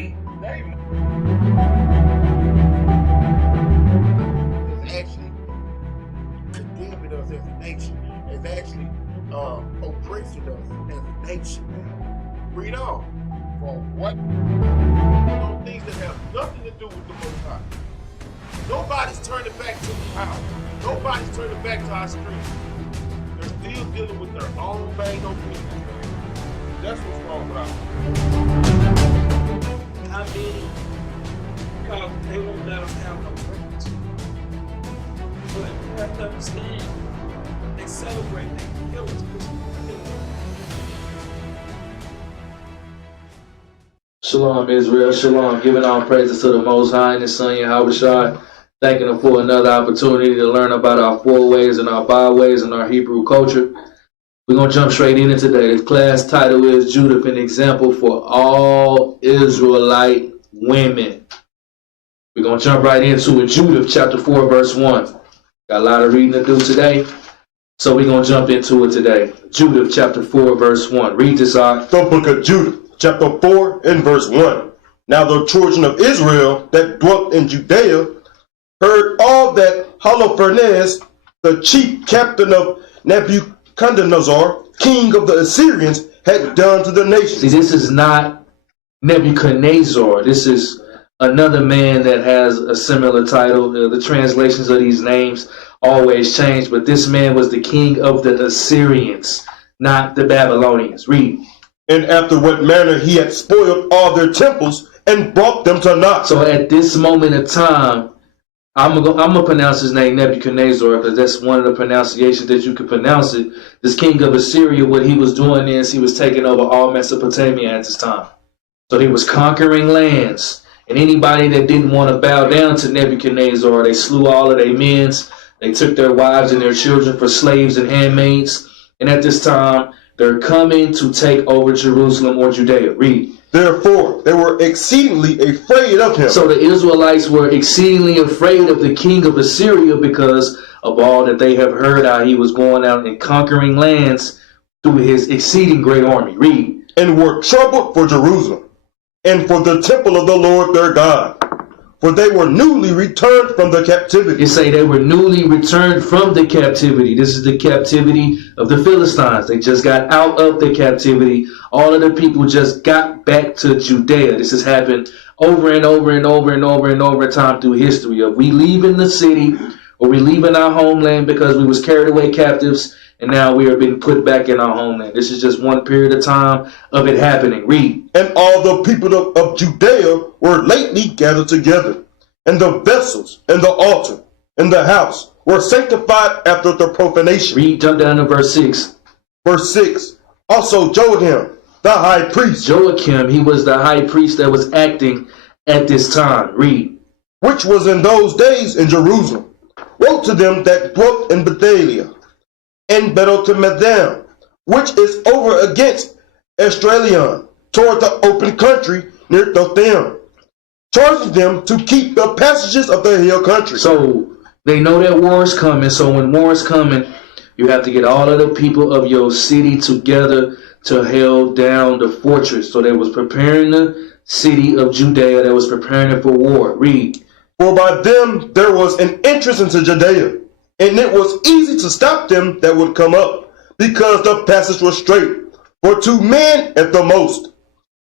name is actually condemning us as a nation. It's actually oppressing us as a nation. Read on. For what? Those things that have nothing to do with the Most High. Nobody's turning back to the power. Nobody's turning back to our streets. They're still dealing with their own bang on business. That's what's wrong with our How many? Because they won't let us have no rights. But you have to understand, they celebrate, they kill us. Shalom, Israel. Shalom. Giving all praises to the Most High and His Son, Yahweh. Thanking Him for another opportunity to learn about our foreways and our byways and our Hebrew culture. We're going to jump straight into today. The class title is Judith, an example for all Israelite women. We're going to jump right into it. Judith chapter 4, verse 1. Got a lot of reading to do today, so we're going to jump into it today. Judith chapter 4, verse 1. Read this out. The book of Judith, chapter 4 and verse 1. Now the children of Israel that dwelt in Judea heard all that Holofernes, the chief captain of Nebuchadnezzar, king of the Assyrians, had done to the nation. See, this is not Nebuchadnezzar. This is another man that has a similar title. The translations of these names always change, but this man was the king of the Assyrians, not the Babylonians. Read. And after what manner he had spoiled all their temples and brought them to naught. So at this moment of time, I'm gonna pronounce his name Nebuchadnezzar because that's one of the pronunciations that you can pronounce it. This king of Assyria, what he was doing is he was taking over all Mesopotamia at this time. So he was conquering lands. And anybody that didn't want to bow down to Nebuchadnezzar, they slew all of their men. They took their wives and their children for slaves and handmaids. And at this time, they're coming to take over Jerusalem or Judea. Read. Therefore, they were exceedingly afraid of him. So the Israelites were exceedingly afraid of the king of Assyria because of all that they have heard how he was going out and conquering lands through his exceeding great army. Read. And were troubled for Jerusalem and for the temple of the Lord their God. For they were newly returned from the captivity. It say they were newly returned from the captivity. This is the captivity of the Philistines. They just got out of the captivity. All of the people just got back to Judea. This has happened over and over and over and over and over time through history of we leaving the city or we leaving our homeland because we was carried away captives and now we are being put back in our homeland. This is just one period of time of it happening. Read. And all the people of Judea were lately gathered together, and the vessels, and the altar, and the house were sanctified after the profanation. Read, jump down to verse 6. Verse 6. Also Joachim, the high priest. Joachim, he was the high priest that was acting at this time. Read. Which was in those days in Jerusalem, wrote to them that dwelt in Bethania, and Bethlehem, which is over against Estralion, toward the open country near Dothan, charging them to keep the passages of the hill country. So they know that war is coming. So when war is coming, you have to get all of the people of your city together to hold down the fortress. So they was preparing the city of Judea. They was preparing it for war. Read. For by them there was an entrance into Judea, and it was easy to stop them that would come up, because the passage was straight, for 2 men at the most.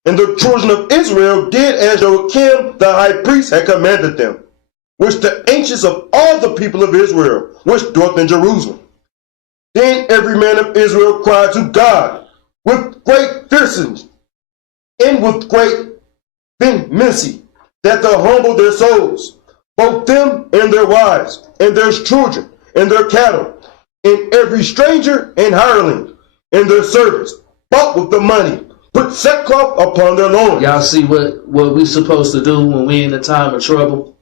And the children of Israel did as Joachim the high priest had commanded them, which the ancients of all the people of Israel, which dwelt in Jerusalem. Then every man of Israel cried to God with great fierceness and with great vehemency, that to humble their souls, both them and their wives, and their children, and their cattle, and every stranger and hireling, and their servants, bought with the money, put sackcloth upon their loins. Y'all see what we supposed to do when we in a time of trouble?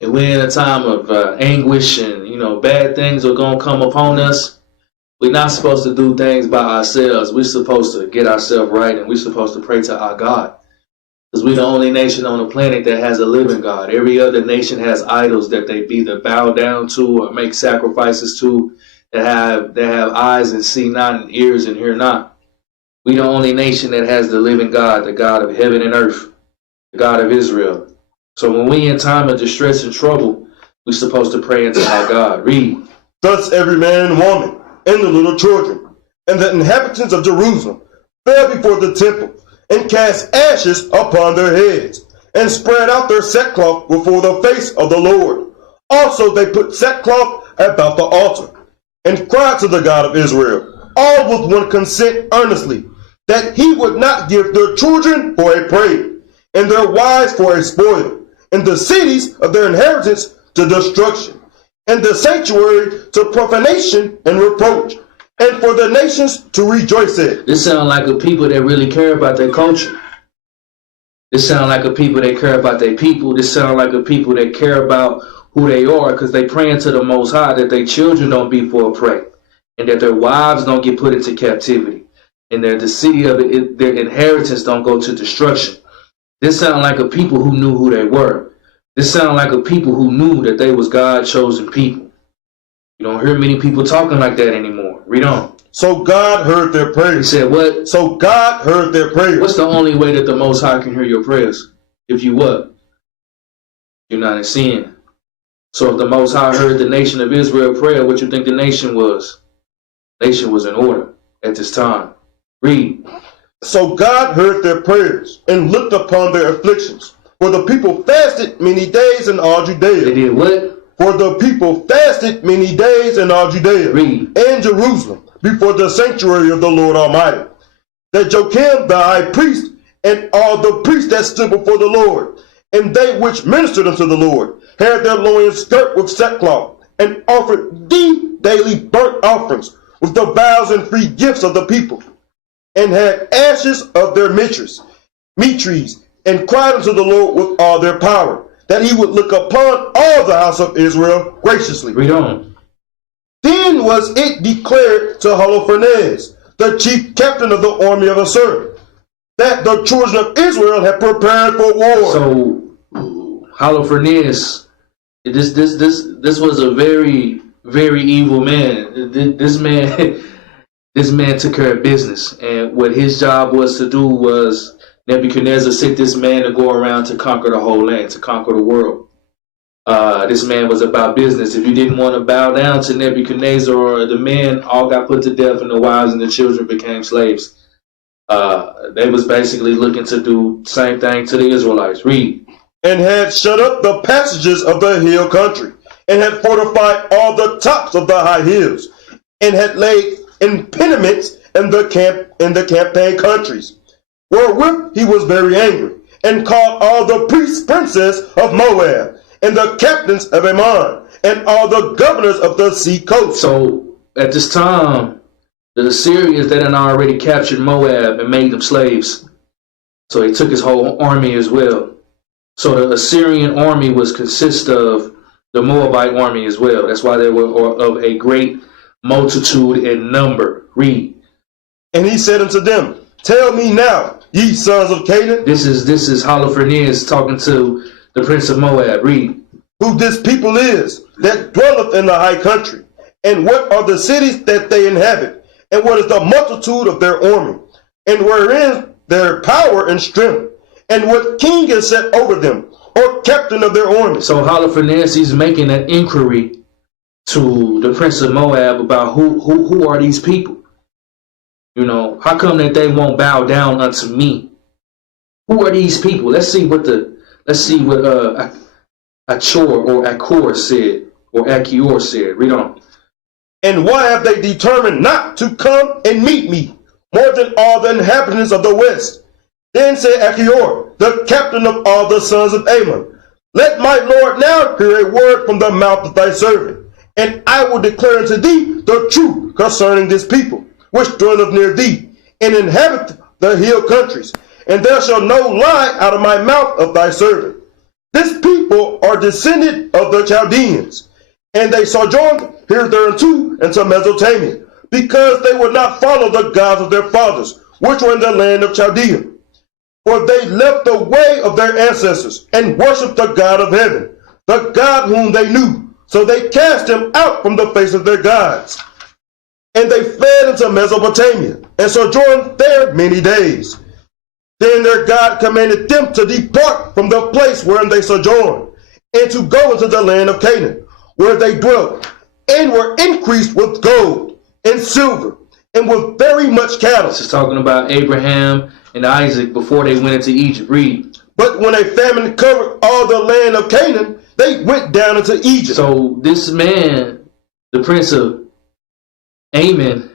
And we're in a time of anguish and, bad things are going to come upon us. We're not supposed to do things by ourselves. We're supposed to get ourselves right, and we're supposed to pray to our God. Because we're the only nation on the planet that has a living God. Every other nation has idols that they either bow down to or make sacrifices to, that have eyes and see not and ears and hear not. We're the only nation that has the living God, the God of heaven and earth. the God of Israel. So when we in time of distress and trouble, we're supposed to pray unto our God. Read. Thus every man and woman, and the little children, and the inhabitants of Jerusalem fell before the temple, and cast ashes upon their heads, and spread out their sackcloth before the face of the Lord. Also they put sackcloth about the altar, and cried to the God of Israel, all with one consent earnestly, that he would not give their children for a prey, and their wives for a spoil, and the cities of their inheritance to destruction, and the sanctuary to profanation and reproach, and for the nations to rejoice at. This sound like a people that really care about their culture. This sound like a people that care about their people. This sound like a people that care about who they are, because they praying to the Most High that their children don't be for a prey, and that their wives don't get put into captivity, and that the city of their inheritance don't go to destruction. This sound like a people who knew who they were. This sound like a people who knew that they was God's chosen people. You don't hear many people talking like that anymore. Read on. So God heard their He prayers. said what? So God heard their prayers. What's the only way that the Most High can hear your prayers? If you what? You're not in sin. So if the Most High heard the nation of Israel prayer, what you think the nation was? The nation was in order at this time. Read. So God heard their prayers, and looked upon their afflictions. For the people fasted many days in all They Judea. did what? For the people fasted many days in all Judea Read. and Jerusalem before the sanctuary of the Lord Almighty. That Joachim the high priest and all the priests that stood before the Lord, and they which ministered unto the Lord, had their loins girt with sackcloth, and offered the daily burnt offerings with the vows and free gifts of the people, and had ashes of their meat trees, and cried unto the Lord with all their power, that he would look upon all the house of Israel graciously. Read on. Then was it declared to Holofernes, the chief captain of the army of Assur, that the children of Israel had prepared for war. So Holofernes, this was a very, very evil man. This man took care of business, and what his job was to do was Nebuchadnezzar sent this man to go around to conquer the whole land, to conquer the world. This man was about business. If you didn't want to bow down to Nebuchadnezzar or the men, all got put to death, and the wives and the children became slaves. They was basically looking to do the same thing to the Israelites. Read. And had shut up the passages of the hill country, and had fortified all the tops of the high hills, and had laid impediments in the campaign countries, wherewith he was very angry, and called all the priests princes of Moab, and the captains of Ammon, and all the governors of the sea coast. So at this time, the Assyrians, they had already captured Moab and made them slaves. So they took his whole army as well. So the Assyrian army was consist of the Moabite army as well. That's why they were of a great multitude in number. Read. And he said unto them, Tell me now, ye sons of Canaan. This is Holofernes talking to the prince of Moab. Read. Who this people is that dwelleth in the high country, and what are the cities that they inhabit, and what is the multitude of their army, and wherein their power and strength, and what king is set over them, or captain of their army. So Holofernes is making an inquiry to the prince of Moab about who are these people? You know, how come that they won't bow down unto me? Who are these people? Let's see what Achor or Achor said, or Achior said. Read on. And why have they determined not to come and meet me, more than all the inhabitants of the west? Then said Achior, the captain of all the sons of Ammon, Let my lord now hear a word from the mouth of thy servant, and I will declare unto thee the truth concerning this people, which dwelleth near thee, and inhabit the hill countries, and there shall no lie out of my mouth of thy servant. This people are descended of the Chaldeans, and they sojourned hitherto into Mesopotamia, because they would not follow the gods of their fathers, which were in the land of Chaldea. For they left the way of their ancestors, and worshipped the God of heaven, the God whom they knew. So they cast him out from the face of their gods. And they fled into Mesopotamia, and sojourned there many days. Then their God commanded them to depart from the place wherein they sojourned, and to go into the land of Canaan, where they dwelt, and were increased with gold and silver, and with very much cattle. This is talking about Abraham and Isaac before they went into Egypt. Read. But when a famine covered all the land of Canaan, they went down into Egypt. So this man, the prince of Ammon,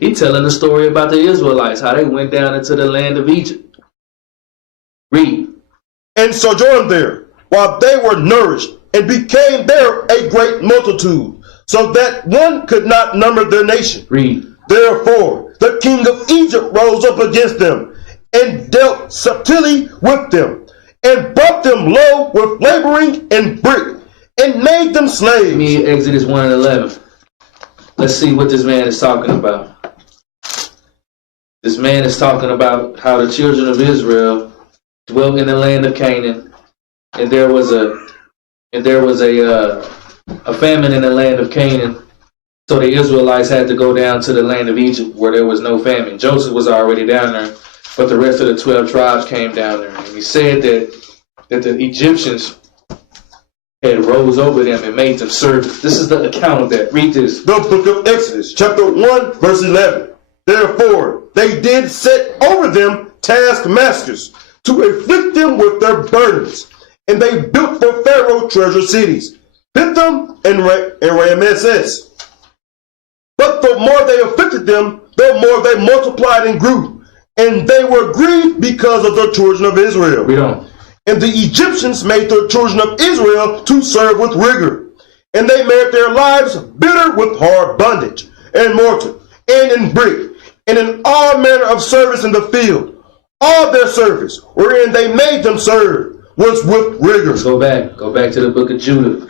he telling the story about the Israelites, how they went down into the land of Egypt. Read. And sojourned there, while they were nourished, and became there a great multitude, so that one could not number their nation. Read. Therefore the king of Egypt rose up against them, and dealt subtilly with them, and brought them low with laboring and brick, and made them slaves. Give me Exodus 1 and 11. Let's see what this man is talking about. This man is talking about how the children of Israel dwelt in the land of Canaan, and there was a famine in the land of Canaan. So the Israelites had to go down to the land of Egypt where there was no famine. Joseph was already down there, but the rest of the 12 tribes came down there. And he said that the Egyptians had rose over them and made them servants. This is the account of that. Read this. The book of Exodus, chapter 1, verse 11. Therefore they did set over them taskmasters to afflict them with their burdens. And they built for Pharaoh treasure cities, Pithom and Ramesses. But the more they afflicted them, the more they multiplied and grew. And they were grieved because of the children of Israel. Read on. And the Egyptians made the children of Israel to serve with rigor. And they made their lives bitter with hard bondage, and mortar, and in brick, and in all manner of service in the field. All their service, wherein they made them serve, was with rigor. Let's go back. Go back to the book of Judith.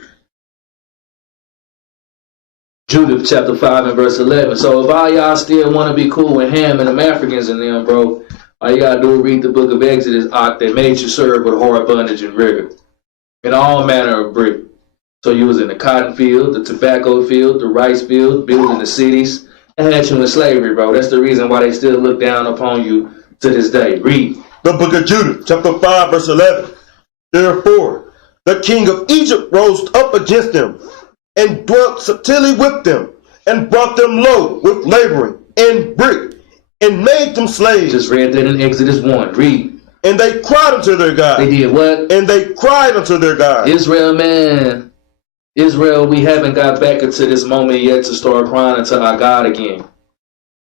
Judith chapter 5 and verse 11. So if all y'all still want to be cool with Ham and them Africans and them, bro, all you got to do is read the book of Exodus. They made you serve with hard bondage and rigor, in all manner of brick. So you was in the cotton field, the tobacco field, the rice field, building the cities, and had you in slavery, bro. That's the reason why they still look down upon you to this day. Read. The book of Judith, chapter 5, verse 11. Therefore the king of Egypt rose up against them, and dwelt subtilly with them, and brought them low with laboring and brick, and made them slaves. Just read that in Exodus 1. Read. And they cried unto their God. They did what? And they cried unto their God. Israel, man. Israel, we haven't got back into this moment yet to start crying unto our God again.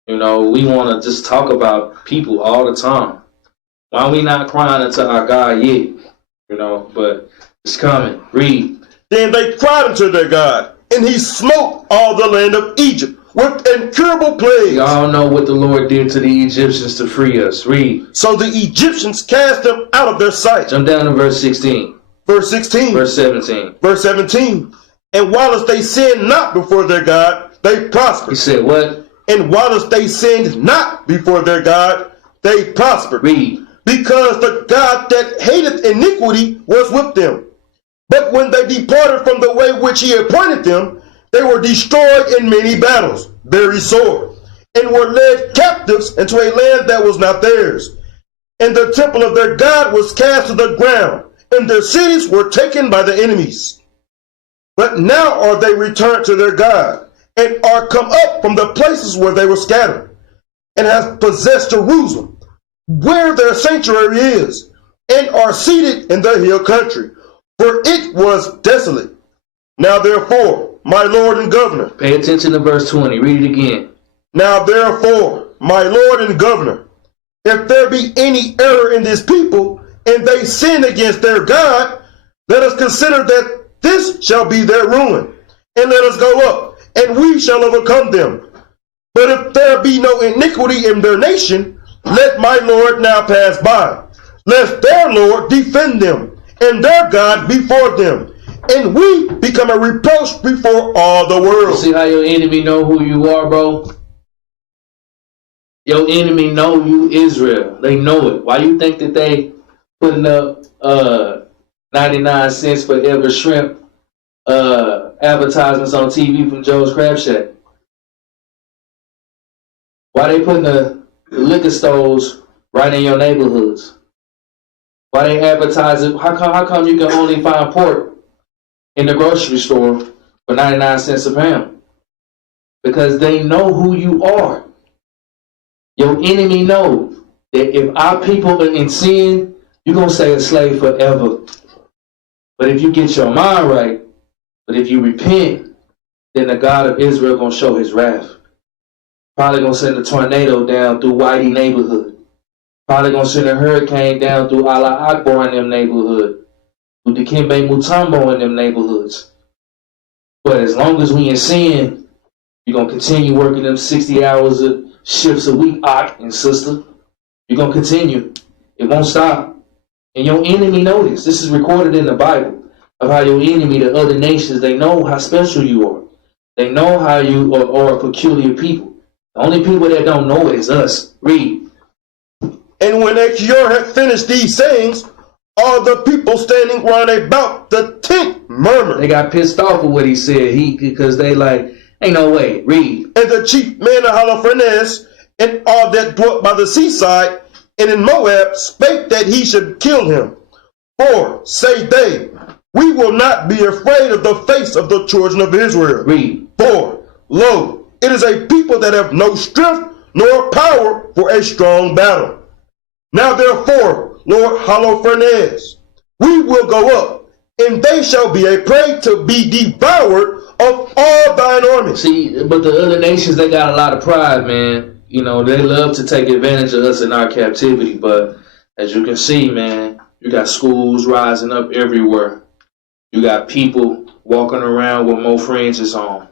You know, we want to just talk about people all the time. Why we not crying unto our God yet? You know, but it's coming. Read. Then they cried unto their God, and he smote all the land of Egypt with incurable plagues. Y'all know what the Lord did to the Egyptians to free us. Read. So the Egyptians cast them out of their sight. Jump down to verse 16. Verse 16. Verse 17. Verse 17. And whilst they sinned not before their God, they prospered. He said what? And whilst they sinned not before their God, they prospered. Read. Because the God that hateth iniquity was with them. But when they departed from the way which he appointed them, they were destroyed in many battles, very sore, and were led captives into a land that was not theirs. And the temple of their God was cast to the ground, and their cities were taken by the enemies. But now are they returned to their God, and are come up from the places where they were scattered, and have possessed Jerusalem, where their sanctuary is, and are seated in the hill country, for it was desolate. Now therefore, my Lord and Governor. Pay attention to verse 20. Read it again. Now therefore, my Lord and Governor, if there be any error in this people, and they sin against their God, let us consider that this shall be their ruin, and let us go up, and we shall overcome them. But if there be no iniquity in their nation, let my Lord now pass by, lest their Lord defend them, and their God before them, and we become a reproach before all the world. See how your enemy know who you are, bro? Your enemy know you Israel. They know it. Why you think that they putting up 99 cents for every shrimp advertisements on TV from Joe's Crab Shack? Why they putting the liquor stores right in your neighborhoods. Why they advertise it? How come you can only find pork in the grocery store for 99 cents a pound? Because they know who you are. Your enemy knows that if our people are in sin, you're going to stay a slave forever. But if you get your mind right, but if you repent, then the God of Israel going to show his wrath. Probably going to send a tornado down through Whitey neighborhood. Probably going to send a hurricane down through Allah Akbar in them neighborhood. Through Dikembe Mutombo in them neighborhoods. But as long as we in sin, you're going to continue working them 60 hours of shifts a week, aunt and sister. You're going to continue. It won't stop. And your enemy know this. This is recorded in the Bible of how your enemy, the other nations, they know how special you are. They know how you are a peculiar people. The only people that don't know it is us. Read. And when Achior had finished these sayings, all the people standing round about the tent murmured. They got pissed off with what he said. Because they like, ain't no way. Read. And the chief men of Holofernes and all that dwelt by the seaside and in Moab spake that he should kill him. For, say they, we will not be afraid of the face of the children of Israel. Read. For, lo, it is a people that have no strength nor power for a strong battle. Now therefore, Lord Holofernes, we will go up, and they shall be a prey to be devoured of all thine armies. See, but the other nations, they got a lot of pride, man. You know, they love to take advantage of us in our captivity. But as you can see, man, you got schools rising up everywhere. You got people walking around with more fringes on.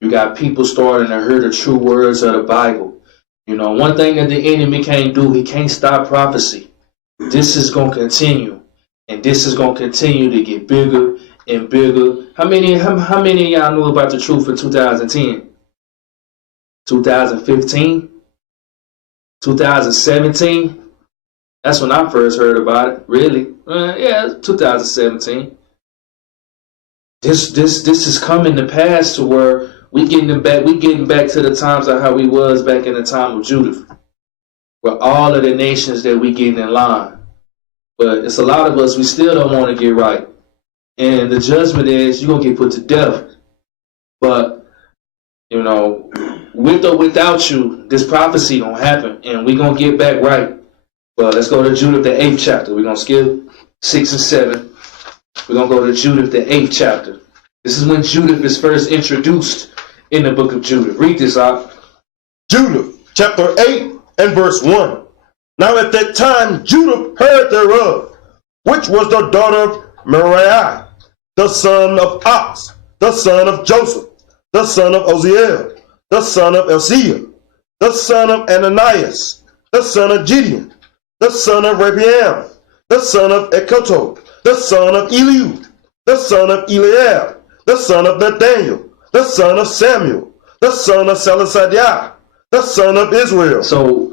You got people starting to hear the true words of the Bible. You know, one thing that the enemy can't do, he can't stop prophecy. This is going to continue. And this is going to continue to get bigger and bigger. How many of y'all knew about the truth in 2010? 2015? 2017? That's when I first heard about it. Really? Yeah, 2017. This is coming to pass to where we getting back to the times of how we was back in the time of Judith. Where all of the nations that we getting in line. But it's a lot of us, we still don't want to get right. And the judgment is you're going to get put to death. But, you know, with or without you, this prophecy going to happen. And we're going to get back right. But let's go to Judith, the 8th chapter. We're going to skip 6 and 7. We're going to go to Judith, the 8th chapter. This is when Judith is first introduced in the book of Judith. Read this out. Judith, chapter 8 and verse 1. Now at that time Judith heard thereof, which was the daughter of Meriah, the son of Ox, the son of Joseph, the son of Oziel, the son of Elsiah, the son of Ananias, the son of Gideon, the son of Rabiam, the son of Ekoto, the son of Eliud, the son of Eliab, the son of Nathaniel, the son of Samuel, the son of Salasadiah, the son of Israel. So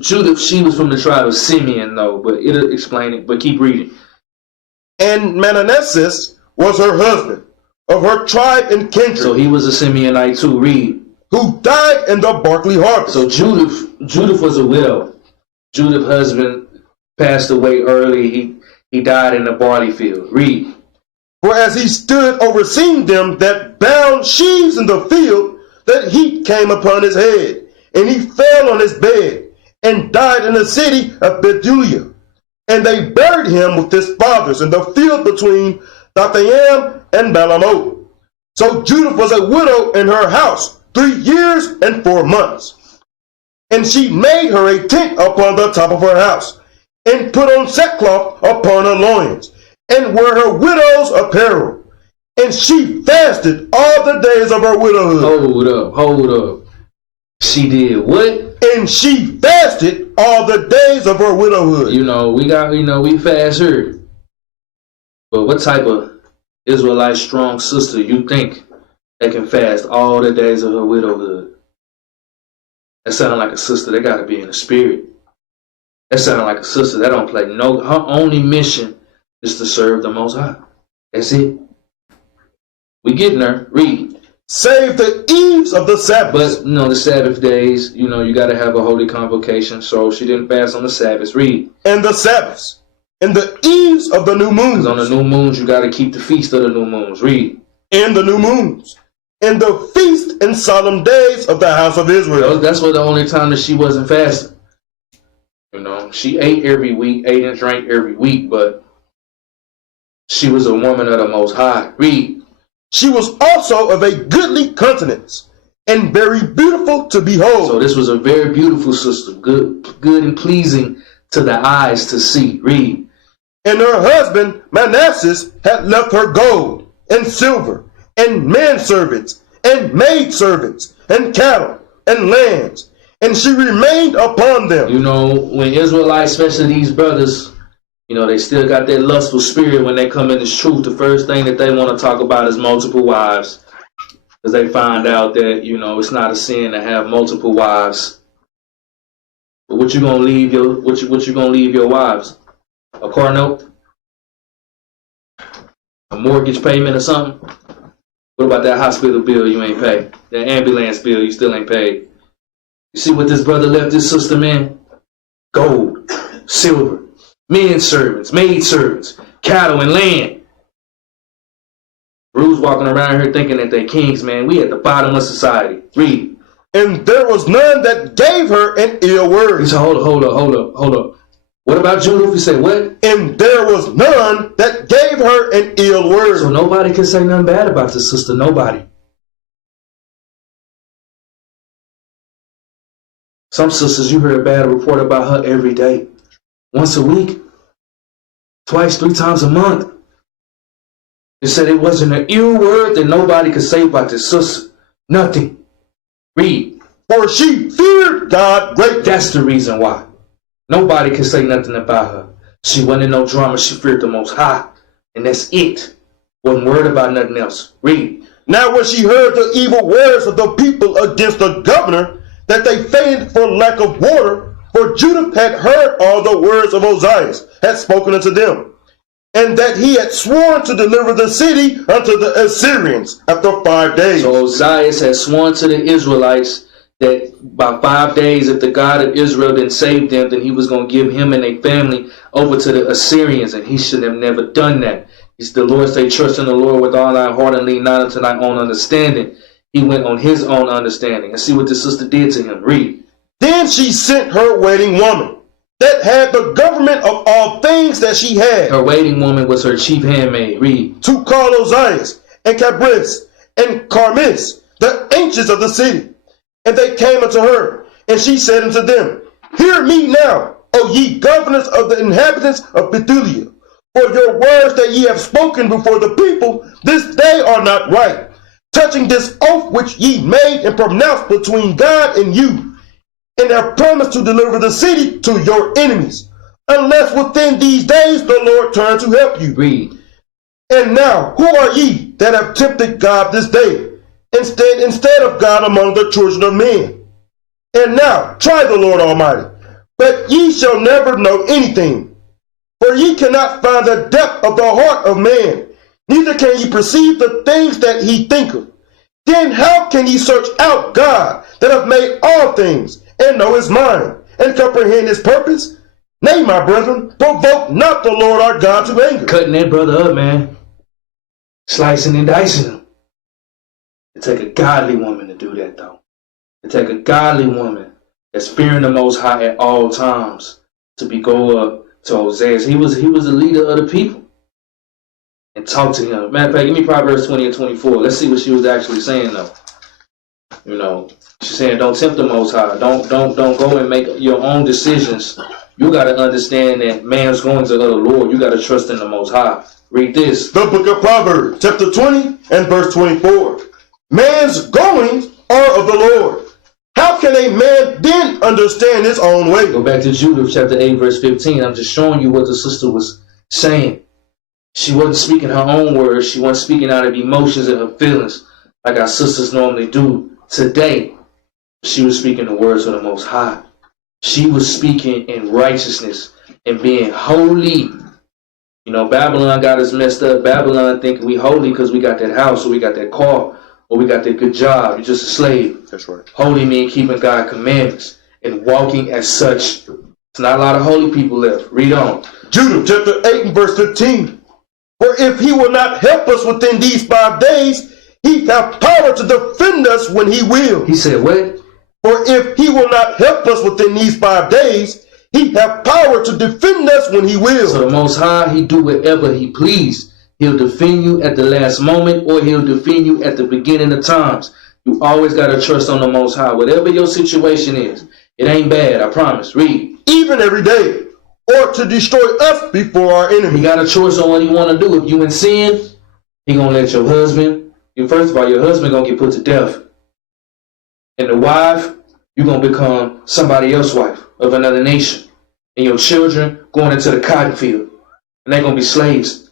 Judith, she was from the tribe of Simeon, though, but it'll explain it. But keep reading. And Manasseh was her husband, of her tribe and kindred. So he was a Simeonite too. Read. Who died in the barley harvest. So Judith was a widow. Judith's husband passed away early. He died in the barley field. Read. For as he stood overseeing them that bound sheaves in the field, that heat came upon his head, and he fell on his bed, and died in the city of Bethulia. And they buried him with his fathers in the field between Dathaim and Baalamoth. So Judith was a widow in her house 3 years and 4 months. And she made her a tent upon the top of her house, and put on sackcloth upon her loins, and wore her widow's apparel. And she fasted all the days of her widowhood. Hold up. She did what? And she fasted all the days of her widowhood. We fast her. But what type of Israelite strong sister you think that can fast all the days of her widowhood? That sounded like a sister that got to be in the spirit. That sounded like a sister that don't play no. Her only mission is to serve the Most High. That's it. We getting her. Read. save the eves of the Sabbath. But, the Sabbath days, you got to have a holy convocation. So she didn't fast on the Sabbath. Read. And the Sabbaths, and the eves of the new moons. Because on the new moons, you got to keep the feast of the new moons. Read. And the new moons, and the feast and solemn days of the house of Israel. That's what the only time that she wasn't fasting. She ate every week, ate and drank every week, but she was a woman of the Most High. Read. She was also of a goodly countenance, and very beautiful to behold. So this was a very beautiful sister, good and pleasing to the eyes to see. Read. And her husband Manasseh had left her gold and silver, and manservants, and maidservants, and cattle, and lands, and she remained upon them. When Israelites, especially these brothers, they still got that lustful spirit when they come in this truth. The first thing that they want to talk about is multiple wives, because they find out that it's not a sin to have multiple wives. But what you gonna leave your wives? A car note? A mortgage payment or something? What about that hospital bill you ain't paid? That ambulance bill you still ain't paid? You see what this brother left his sister, man? Gold, silver, men servants, maid servants, cattle, and land. Rules walking around here thinking that they kings, man. We at the bottom of society. Read. And there was none that gave her an ill word. He said, hold up. What about Judith? He said, what? And there was none that gave her an ill word. So nobody can say nothing bad about this sister. Nobody. Some sisters, you hear a bad report about her every day. Once a week. Twice, 3 times a month. They said it wasn't an ill word that nobody could say about this sister. Nothing. Read. For she feared God greatly. That's the reason why. Nobody can say nothing about her. She wasn't in no drama. She feared the Most High. And that's it. Wasn't worried about nothing else. Read. Now when she heard the evil words of the people against the governor, that they fainted for lack of water, for Judith had heard all the words of Ozias, had spoken unto them, and that he had sworn to deliver the city unto the Assyrians after 5 days. So Ozias had sworn to the Israelites that by 5 days, if the God of Israel didn't save them, then he was going to give him and their family over to the Assyrians, and he should have never done that. He's the Lord say, trust in the Lord with all thy heart and lean not unto thy own understanding. He went on his own understanding. And see what the sister did to him. Read. Then she sent her waiting woman, that had the government of all things that she had. Her waiting woman was her chief handmaid. Read. To call Ozias, and Cabris, and Carmis, the ancients of the city. And they came unto her, and she said unto them, hear me now, O ye governors of the inhabitants of Bethulia, for your words that ye have spoken before the people this day are not right, touching this oath which ye made and pronounced between God and you, and have promised to deliver the city to your enemies, unless within these days the Lord turn to help you. Read. And now, who are ye that have tempted God this day, instead of God among the children of men? And now, try the Lord Almighty, but ye shall never know anything, for ye cannot find the depth of the heart of man, neither can ye perceive the things that he thinketh. Then how can ye search out God that hath made all things, and know his mind, and comprehend his purpose? Nay, my brethren, provoke not the Lord our God to anger. Cutting that brother up, man. Slicing and dicing him. It take a godly woman to do that, though. It take a godly woman that's fearing the Most High at all times to go up to Ozias. He was the leader of the people. And talk to him. Matter of fact, give me Proverbs 20 and 24. Let's see what she was actually saying, though. She's saying, don't tempt the Most High. Don't go and make your own decisions. You got to understand that man's going to the Lord. You got to trust in the Most High. Read this. The book of Proverbs, chapter 20 and verse 24. Man's goings are of the Lord. How can a man then understand his own way? Go back to Judith chapter 8, verse 15. I'm just showing you what the sister was saying. She wasn't speaking her own words. She wasn't speaking out of emotions and her feelings like our sisters normally do today. She was speaking the words of the Most High. She was speaking in righteousness and being holy. Babylon got us messed up. Babylon thinking we holy because we got that house or we got that car or we got that good job. You're just a slave. That's right. Holy mean keeping God's commandments and walking as such. There's not a lot of holy people left. Read on. Judith chapter 8 and verse 15. For if he will not help us within these 5 days, he hath power to defend us when he will. He said what? For if he will not help us within these 5 days, he hath power to defend us when he will. So the Most High, he do whatever he please. He'll defend you at the last moment, or he'll defend you at the beginning of times. You always got to trust on the Most High. Whatever your situation is, it ain't bad, I promise. Read. Even every day, or to destroy us before our enemy. He got a choice on what he want to do. If you in sin, he going to let your husband, first of all, your husband going to get put to death. And the wife, you're going to become somebody else's wife of another nation. And your children going into the cotton field. And they're going to be slaves.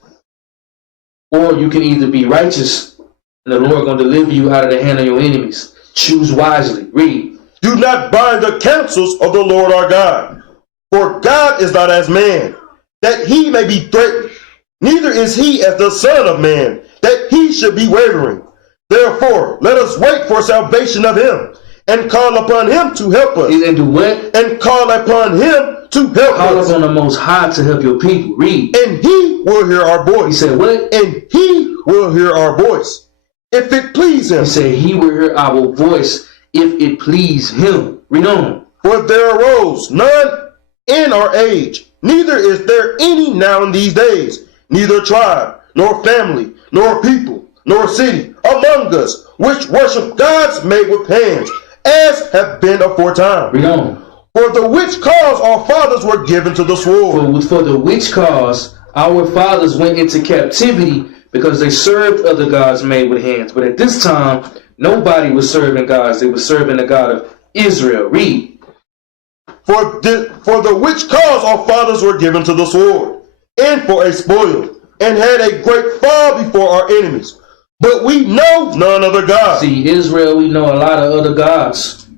Or you can either be righteous, and the Lord going to deliver you out of the hand of your enemies. Choose wisely. Read. Do not bind the counsels of the Lord our God. For God is not as man, that he may be threatened. Neither is he as the Son of Man, that he should be wavering. Therefore, let us wait for salvation of him, and call upon him to help us. And do what? And call upon him to help Call us. upon the Most High to help your people. Read. And he will hear our voice. He said what? And he will hear our voice, if it please him. He said he will hear our voice if it please him. Read on. For there arose none in our age, neither is there any now in these days, neither tribe, nor family, nor people, nor city among us, which worship gods made with hands, as have been aforetime. Read on. For the which cause our fathers were given to the sword. For the which cause our fathers went into captivity, because they served other gods made with hands. But at this time, nobody was serving gods. They were serving the God of Israel. Read. For the which cause our fathers were given to the sword, and for a spoil, and had a great fall before our enemies. But we know none other God. See, Israel, we know a lot of other gods.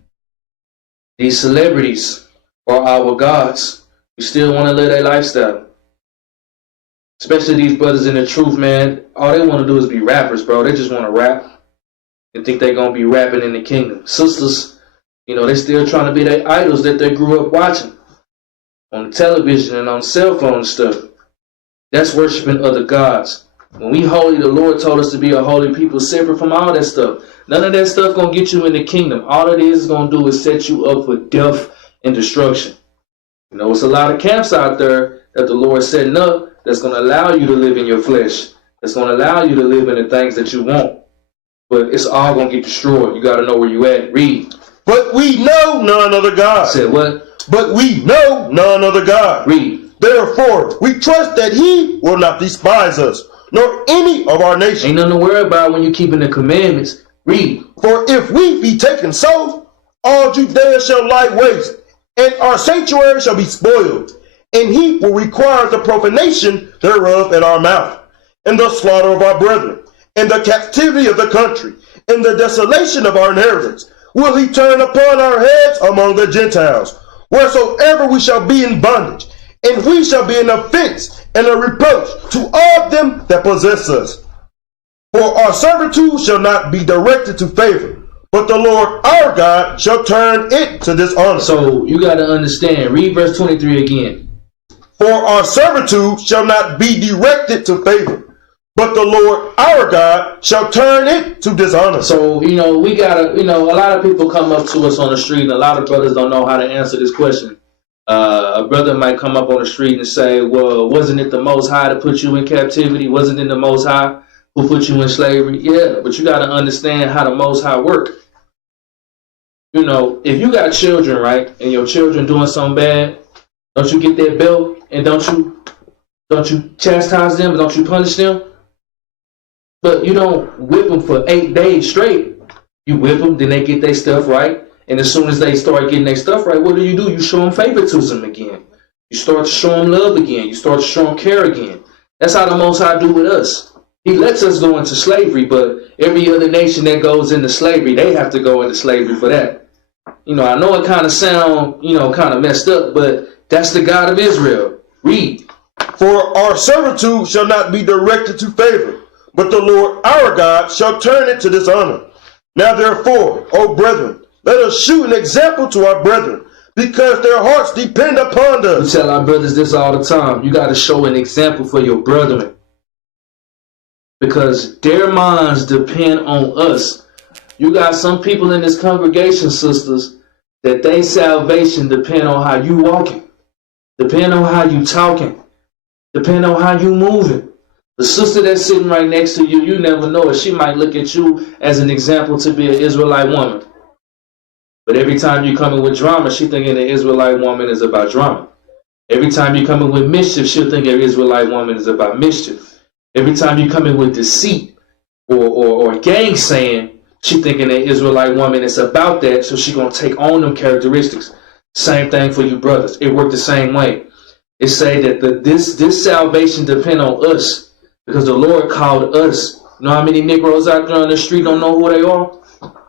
These celebrities are our gods. We still want to live their lifestyle. Especially these brothers in the truth, man. All they want to do is be rappers, bro. They just want to rap and think they're going to be rapping in the kingdom. Sisters, they still trying to be their idols that they grew up watching on the television and on cell phone and stuff. That's worshiping other gods. When we holy, the Lord told us to be a holy people, separate from all that stuff. None of that stuff going to get you in the kingdom. All it is going to do is set you up for death and destruction. It's a lot of camps out there that the Lord is setting up that's going to allow you to live in your flesh. That's going to allow you to live in the things that you want. But it's all going to get destroyed. You got to know where you at. Read. But we know none other God. Said what? But we know none other God. Read. Therefore, we trust that he will not despise us, nor any of our nation. Ain't nothing to worry about when you're keeping the commandments. Read. For if we be taken so, all Judea shall lie waste, and our sanctuary shall be spoiled, and he will require the profanation thereof at our mouth, and the slaughter of our brethren, and the captivity of the country, and the desolation of our inheritance, will he turn upon our heads among the Gentiles, wheresoever we shall be in bondage, and we shall be an offense and a reproach to all them that possess us. For our servitude shall not be directed to favor, but the Lord our God shall turn it to dishonor. So you got to understand. Read verse 23 again. For our servitude shall not be directed to favor, but the Lord our God shall turn it to dishonor. So, we got to, a lot of people come up to us on the street, and a lot of brothers don't know how to answer this question. A brother might come up on the street and say, well, wasn't it the Most High to put you in captivity? Wasn't it the Most High who put you in slavery? Yeah, but you got to understand how the Most High work. If you got children, right, and your children doing something bad, don't you get their belt and don't you chastise them, don't you punish them? But you don't whip them for 8 days straight. You whip them, then they get their stuff right. And as soon as they start getting their stuff right, what do? You show them favoritism again. You start to show them love again. You start to show them care again. That's how the Most High do with us. He lets us go into slavery, but every other nation that goes into slavery, they have to go into slavery for that. I know it kind of sound, kind of messed up, but that's the God of Israel. Read. For our servitude shall not be directed to favor, but the Lord our God shall turn it to dishonor. Now therefore, O brethren, let us shew an example to our brethren, because their hearts depend upon We us. tell our brothers this all the time. You got to show an example for your brethren, because their minds depend on us. You got some people in this congregation, sisters, that their salvation depend on how you walking, depend on how you talking, depend on how you moving. The sister that's sitting right next to you, you never know it. She might look at you as an example to be an Israelite woman. But every time you come in with drama, she thinking the Israelite woman is about drama. Every time you come in with mischief, she'll think an Israelite woman is about mischief. Every time you come in with deceit or gainsaying, she thinking an Israelite woman is about that, so she gonna take on them characteristics. Same thing for you brothers. It worked the same way. It say that this salvation depend on us, because the Lord called us. You know how many Negroes out there on the street don't know who they are?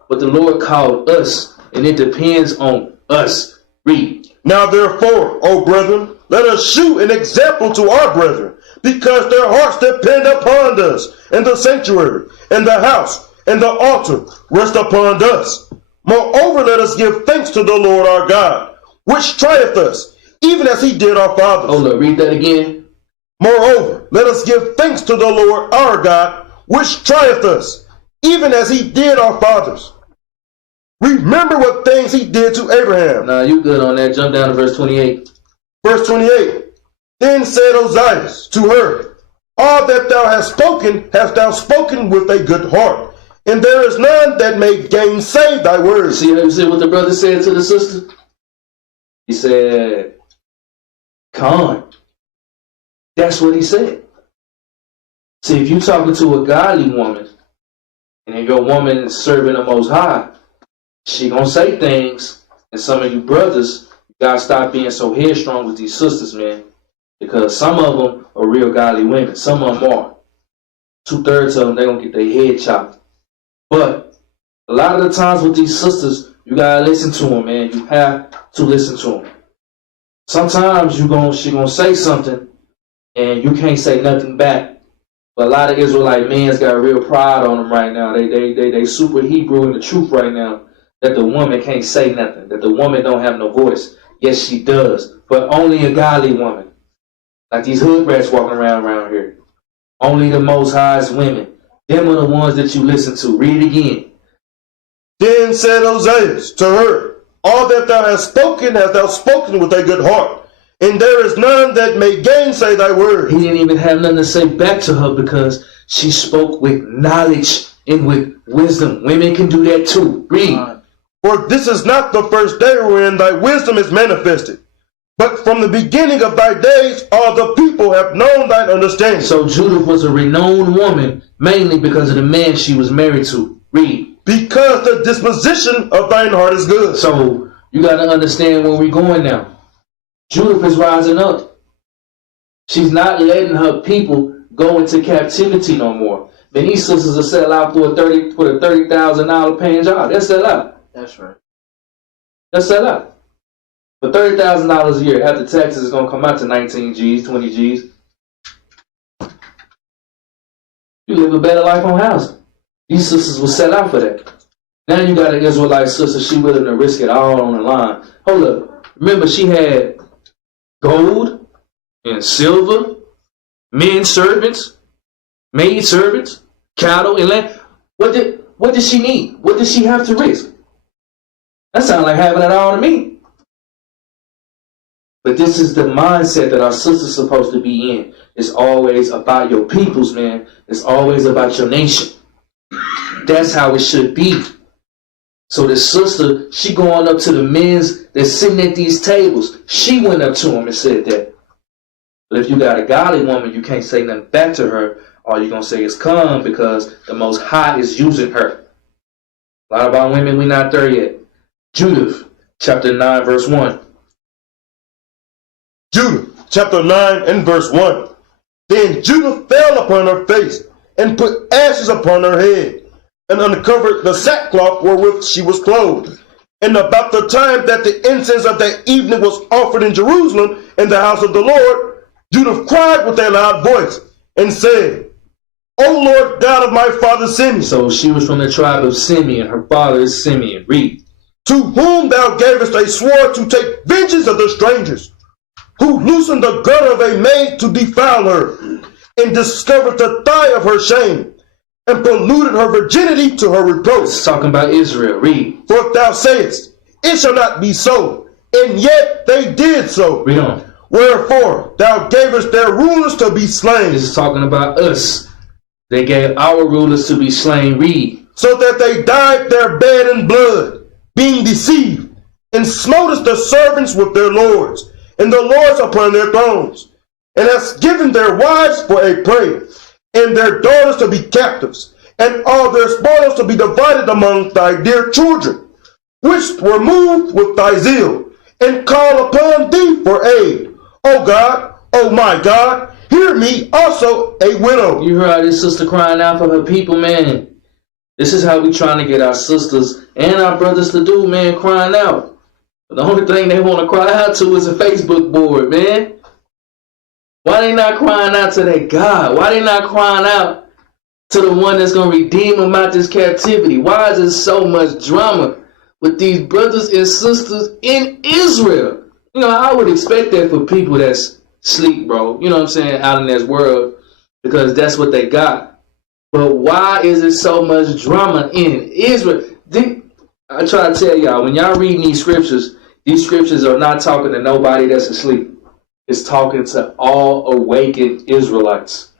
But the Lord called us, and it depends on us. Read. Now therefore, O brethren, let us shew an example to our brethren, because their hearts depend upon us, and the sanctuary, and the house, and the altar rest upon us. Moreover, let us give thanks to the Lord our God, which trieth us, even as he did our fathers. Hold up, read that again. Moreover, let us give thanks to the Lord our God, which trieth us, even as he did our fathers. Remember what things he did to Abraham. Nah, you good on that. Jump down to verse 28. Verse 28. Then said Ozias to her, all that thou hast thou spoken with a good heart, and there is none that may gainsay thy words. See what the brother said to the sister? He said, Con. That's what he said. See, if you're talking to a godly woman, and if your woman is serving the Most High, she gonna say things, and some of you brothers, you gotta stop being so headstrong with these sisters, man. Because some of them are real godly women. Some of them are. 2/3 of them, they're gonna get their head chopped. But a lot of the times with these sisters, you gotta listen to them, man. You have to listen to them. Sometimes she gonna say something, and you can't say nothing back. But a lot of Israelite men's got real pride on them right now. They super Hebrew in the truth right now, that the woman can't say nothing, that the woman don't have no voice. Yes, she does, but only a godly woman. Like these hood rats walking around here. Only the Most High's women. Them are the ones that you listen to. Read it again. Then said Ozias to her, all that thou hast thou spoken with a good heart, and there is none that may gainsay thy word. He didn't even have nothing to say back to her, because she spoke with knowledge and with wisdom. Women can do that too. Read. For this is not the first day wherein thy wisdom is manifested, but from the beginning of thy days all the people have known thine understanding. So Judith was a renowned woman, mainly because of the man she was married to. Read. Because the disposition of thine heart is good. So you got to understand where we're going now. Judith is rising up. She's not letting her people go into captivity no more. Man, these sisters will sell out for a $30,000 paying job. They'll sell out. That's right. They'll sell out. For $30,000 a year, after taxes, is going to come out to 19 G's, 20 G's. You live a better life on housing. These sisters will sell out for that. Now you got an Israelite sister, she willing to risk it all on the line. Hold up. Remember, she had gold and silver, men servants, maid servants, cattle, and land. What did she need? What did she have to risk? That sounds like having it all to me. But this is the mindset that our sister's supposed to be in. It's always about your peoples, man. It's always about your nation. That's how it should be. So the sister, she going up to the men's that's sitting at these tables. She went up to them and said that. But if you got a godly woman, you can't say nothing back to her. All you're going to say is come, because the Most High is using her. A lot of our women, we're not there yet. Judith, chapter 9, verse 1. Judith, chapter 9 and verse 1. Then Judith fell upon her face, and put ashes upon her head, and uncovered the sackcloth wherewith she was clothed. And about the time that the incense of that evening was offered in Jerusalem in the house of the Lord, Judith cried with a loud voice, and said, O Lord God of my father Simeon, So she was from the tribe of Simeon. Her father is Simeon. Read. to whom thou gavest a sword to take vengeance of the strangers, who loosened the girdle of a maid to defile her, and discovered the thigh of her shame, and polluted her virginity to her reproach. It's talking about Israel. Read. For thou sayest, it shall not be so, and yet they did so. Read on. Wherefore thou gavest their rulers to be slain, This is talking about us. They gave our rulers to be slain. Read. so that they dyed their bed in blood, being deceived, and smotest the servants with their lords, and the lords upon their thrones, and hast given their wives for a prey, and their daughters to be captives, and all their spoils to be divided among thy dear children, which were moved with thy zeal, and call upon thee for aid. O God, O my God, hear me also a widow. You heard this sister crying out for her people, man. This is how we trying to get our sisters and our brothers to do, man, crying out. But the only thing they want to cry out to is a Facebook board, man. Why they not crying out to their God? Why they not crying out to the one that's going to redeem them out this captivity? Why is there so much drama with these brothers and sisters in Israel? You know, I would expect that for people that's sleep, bro. You know what I'm saying? Out in this world, because that's what they got. But why is there so much drama in Israel? I try to tell y'all, when y'all reading these scriptures are not talking to nobody that's asleep. It's talking to all awakened Israelites.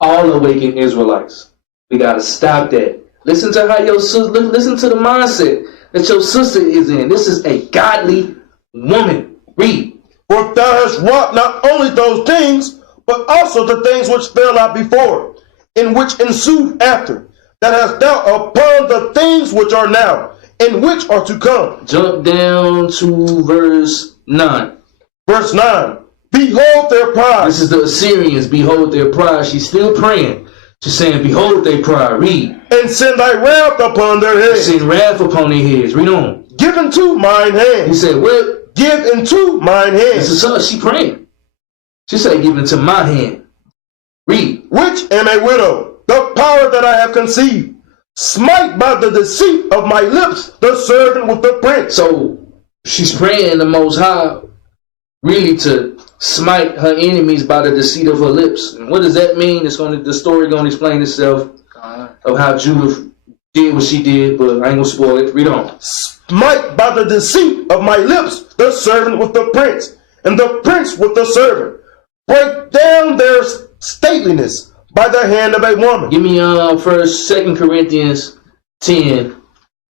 All awakened Israelites. We got to stop that. Listen to how your sister, listen to the mindset that your sister is in. This is a godly woman. Read. For thou hast wrought not only those things, but also the things which fell out before, and which ensued after, that hast thou upon the things which are now, and which are to come. Jump down to verse 9. Verse 9. Behold their pride. This is the Assyrians. Behold their pride. She's still praying. She's saying, behold their pride. Read. And send thy wrath upon their heads. Send wrath upon their heads. Read on. Give into mine hand. He said, what? Give into mine hand. This is her. She praying. She said, give into my hand. Read. Which am a widow, the power that I have conceived. Smite by the deceit of my lips the servant with the prince. So she's praying the Most High really to smite her enemies by the deceit of her lips. And what does that mean? The story going to explain itself of how Judith did what she did, but I ain't going to spoil it. Read on. Smite by the deceit of my lips the servant with the prince, and the prince with the servant. Break down their stateliness by the hand of a woman. Give me 2 Corinthians 10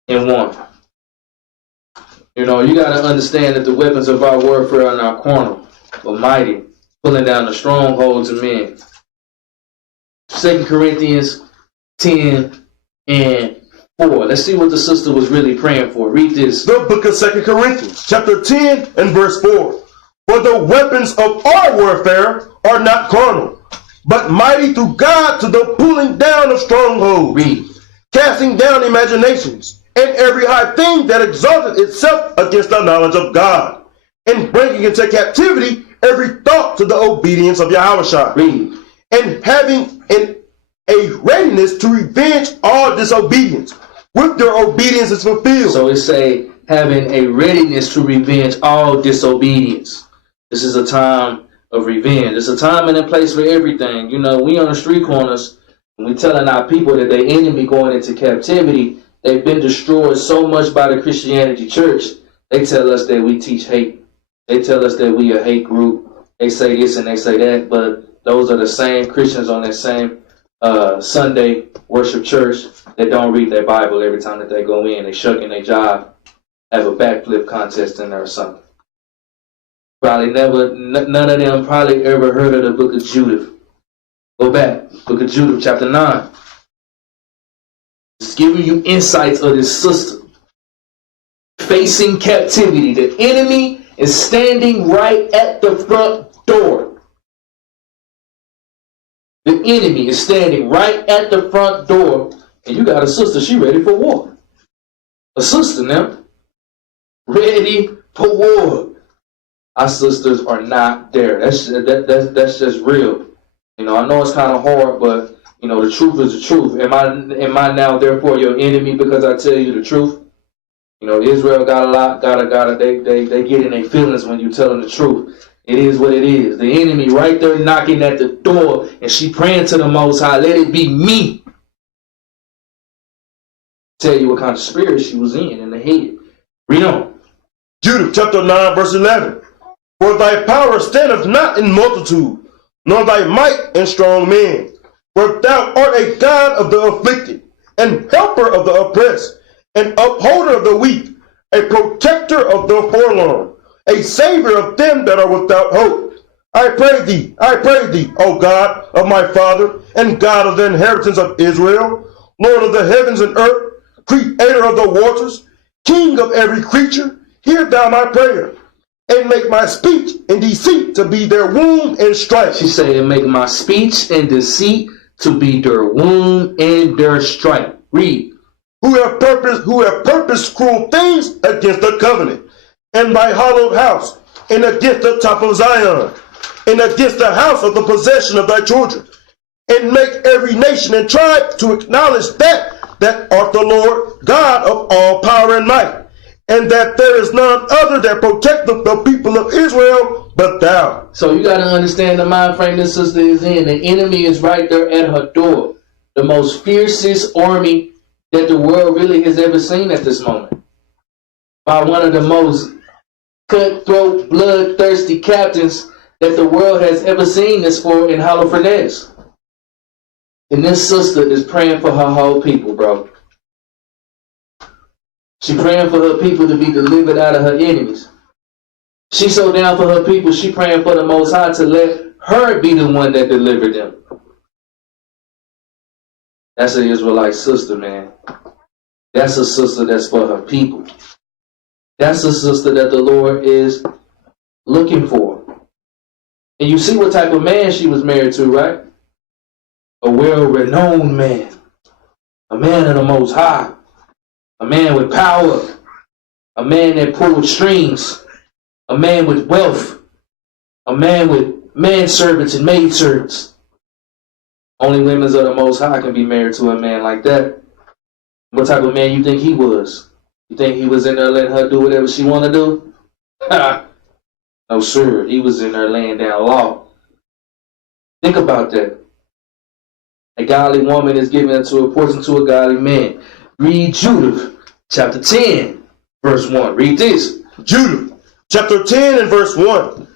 and 1. You know, you got to understand that the weapons of our warfare are not carnal, but mighty, pulling down the strongholds of men. 2 Corinthians 10 and 4. Let's see what the sister was really praying for. Read this. The book of 2 Corinthians, chapter 10 and verse 4. For the weapons of our warfare are not carnal, but mighty through God to the pulling down of strongholds. Read. Casting down imaginations, and every high thing that exalted itself against the knowledge of God, and bringing into captivity every thought to the obedience of Yahushua. Read. And having a readiness to revenge all disobedience, with their obedience is fulfilled. So it say, having a readiness to revenge all disobedience. This is a time of revenge. It's a time and a place for everything. You know, we on the street corners, and we telling our people that their enemy going into captivity. They've been destroyed so much by the Christianity church. They tell us that we teach hate. They tell us that we a hate group. They say this and they say that, but those are the same Christians on that same Sunday worship church that don't read their Bible every time that they go in. They shucking their job, have a backflip contest in there or something. Probably never, none of them probably ever heard of the book of Judith. Go back, book of Judith, chapter 9. It's giving you insights of this sister facing captivity. The enemy is standing right at the front door. The enemy is standing right at the front door, and you got a sister, she ready for war. A sister now, ready for war. Our sisters are not there. That's just real. You know, I know it's kind of hard, but You know, the truth is the truth. Am I now therefore your enemy because I tell you the truth? You know, Israel got a lot, they get in their feelings when you tell them the truth. It is what it is. The enemy right there knocking at the door, and she praying to the Most High, let it be me. Tell you what kind of spirit she was in the head. Read on. Judith chapter 9 verse 11. For thy power standeth not in multitude, nor thy might in strong men. For thou art a God of the afflicted, and helper of the oppressed, an upholder of the weak, a protector of the forlorn, a savior of them that are without hope. I pray thee, O God of my father, and God of the inheritance of Israel, Lord of the heavens and earth, creator of the waters, king of every creature, hear thou my prayer, and make my speech and deceit to be their wound and strife. She said, and make my speech and deceit to be their wound and their strife. Read. Who have purposed cruel things against the covenant, and thy hallowed house, and against the top of Zion, and against the house of the possession of thy children, and make every nation and tribe to acknowledge that art the Lord God of all power and might, and that there is none other that protecteth the people of Israel but thou. So you got to understand the mind frame this sister is in. The enemy is right there at her door. The most fiercest army that the world really has ever seen at this moment. By one of the most cutthroat, bloodthirsty captains that the world has ever seen this for in Holofernes. And this sister is praying for her whole people, bro. She praying for her people to be delivered out of her enemies. She's so down for her people, she praying for the Most High to let her be the one that delivered them. That's an Israelite sister, man. That's a sister that's for her people. That's a sister that the Lord is looking for. And you see what type of man she was married to, right? A well-renowned man. A man of the Most High. A man with power. A man that pulled strings. A man with wealth. A man with manservants and maidservants. Only women of the Most High can be married to a man like that. What type of man you think he was? You think he was in there letting her do whatever she want to do? No, sir. He was in there laying down law. Think about that. A godly woman is given into a portion to a godly man. Read Judith, chapter 10, verse 1. Read this. Judith, chapter 10 and verse 1.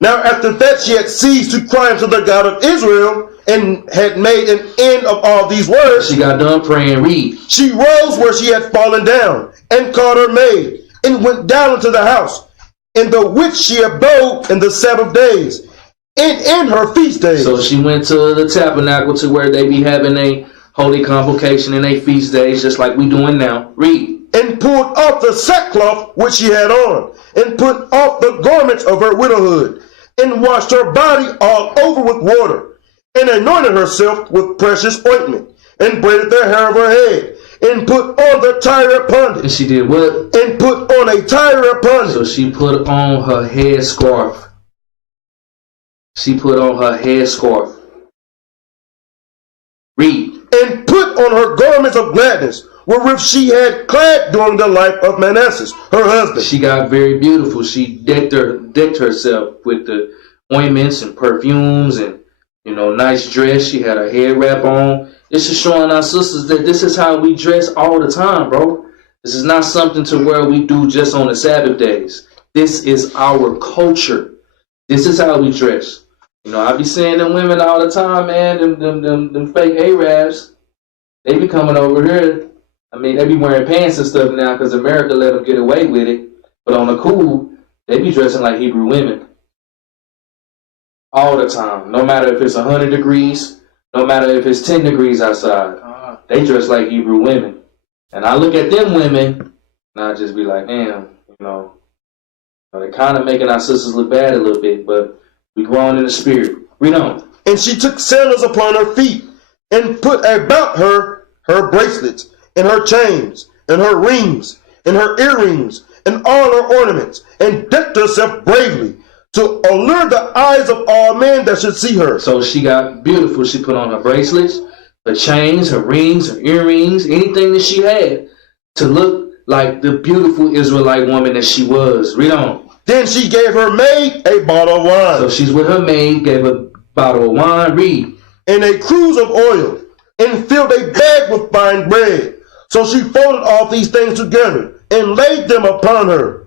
Now after that she had ceased to cry unto the God of Israel, and had made an end of all these words. She got done praying. Read. She rose where she had fallen down, and called her maid, and went down into the house, in the which she abode in the Sabbath days, and in her feast days. So she went to the tabernacle to where they be having a holy convocation in a feast days, just like we doing now. Read. And pulled off the sackcloth which she had on, and put off the garments of her widowhood, and washed her body all over with water, and anointed herself with precious ointment, and braided the hair of her head, and put on the tire upon it. And she did what? And put on a tire upon it. So she put on her headscarf. She put on her headscarf. Read. And put on her garments of gladness, wherewith she had clad during the life of Manasseh, her husband. She got very beautiful. She decked herself with the ointments and perfumes and, nice dress. She had her head wrap on. This is showing our sisters that this is how we dress all the time, bro. This is not something to where we do just on the Sabbath days. This is our culture. This is how we dress. I be seeing them women all the time, man. Them fake Arabs. They be coming over here. They be wearing pants and stuff now because America let them get away with it. But on the cool, they be dressing like Hebrew women. All the time. No matter if it's 100 degrees, no matter if it's 10 degrees outside. They dress like Hebrew women. And I look at them women, and I just be like, damn, they're kind of making our sisters look bad a little bit, but we growing in the spirit. Read on. And she took sandals upon her feet, and put about her bracelets, and her chains, and her rings, and her earrings, and all her ornaments, and decked herself bravely, to allure the eyes of all men that should see her. So she got beautiful. She put on her bracelets. her chains, her rings, her earrings, anything that she had to look like the beautiful Israelite woman that she was. Read on. Then she gave her maid a bottle of wine. So she's with her maid, gave a bottle of wine. Read. And a cruse of oil, and filled a bag with fine bread. So she folded all these things together, and laid them upon her.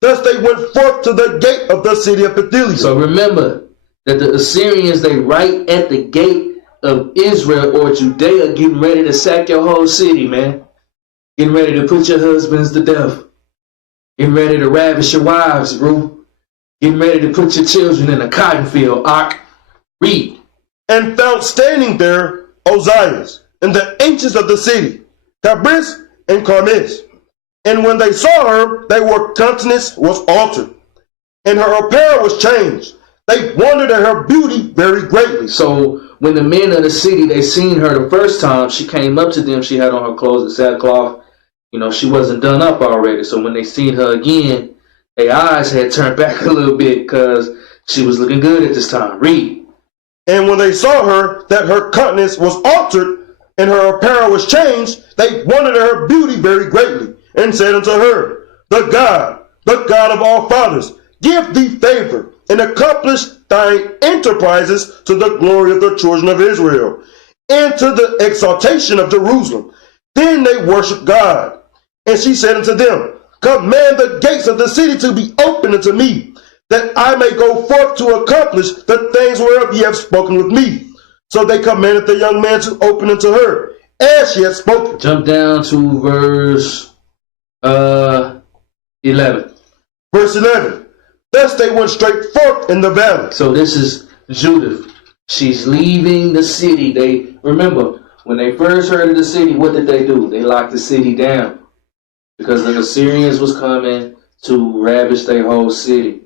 Thus they went forth to the gate of the city of Bethlehem. So remember that the Assyrians, they right at the gate of Israel or Judea, getting ready to sack your whole city, man. Getting ready to put your husbands to death. Getting ready to ravish your wives, bro. Getting ready to put your children in a cotton field. Read. And found standing there Ozias, and the ancients of the city, Cabris and Carmis. And when they saw her, their countenance was altered, and her apparel was changed. They wondered at her beauty very greatly. So when the men of the city, they seen her the first time, she came up to them. She had on her clothes of sackcloth. You know, she wasn't done up already. So when they seen her again, their eyes had turned back a little bit because she was looking good at this time. Read. And when they saw her, that her countenance was altered, and her apparel was changed, they wondered at her beauty very greatly, and said unto her, the God of all fathers, give thee favor, and accomplish thine enterprises to the glory of the children of Israel, and to the exaltation of Jerusalem. Then they worshiped God. And she said unto them, command the gates of the city to be opened unto me, that I may go forth to accomplish the things whereof ye have spoken with me. So they commanded the young man to open unto her, as she had spoken. Jump down to verse 11. Verse 11. Thus they went straight forth in the valley. So this is Judith. She's leaving the city. They remember when they first heard of the city, what did they do? They locked the city down because the Assyrians was coming to ravish their whole city.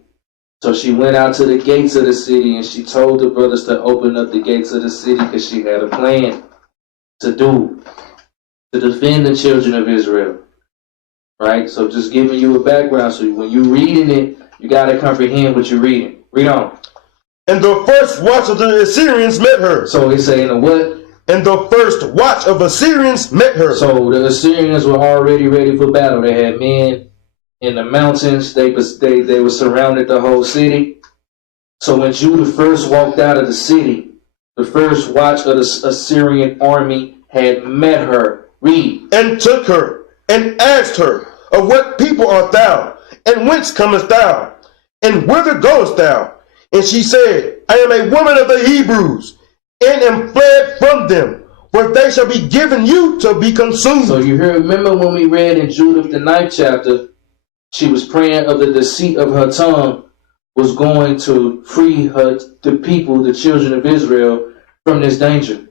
So she went out to the gates of the city and she told the brothers to open up the gates of the city because she had a plan to defend the children of Israel. Right? So just giving you a background. So when you're reading it, you got to comprehend what you're reading. Read on. And the first watch of the Assyrians met her. So he's saying the what? And the first watch of Assyrians met her. So the Assyrians were already ready for battle. They had men in the mountains. They were surrounded the whole city. So when Judah first walked out of the city, the first watch of the Assyrian army had met her. Read. And took her, and asked her, of what people art thou? And whence comest thou? And whither goest thou? And she said, I am a woman of the Hebrews, and am fled from them, for they shall be given you to be consumed. So you remember when we read in Judith the 9th chapter, she was praying of the deceit of her tongue was going to free her, the people, the children of Israel, from this danger.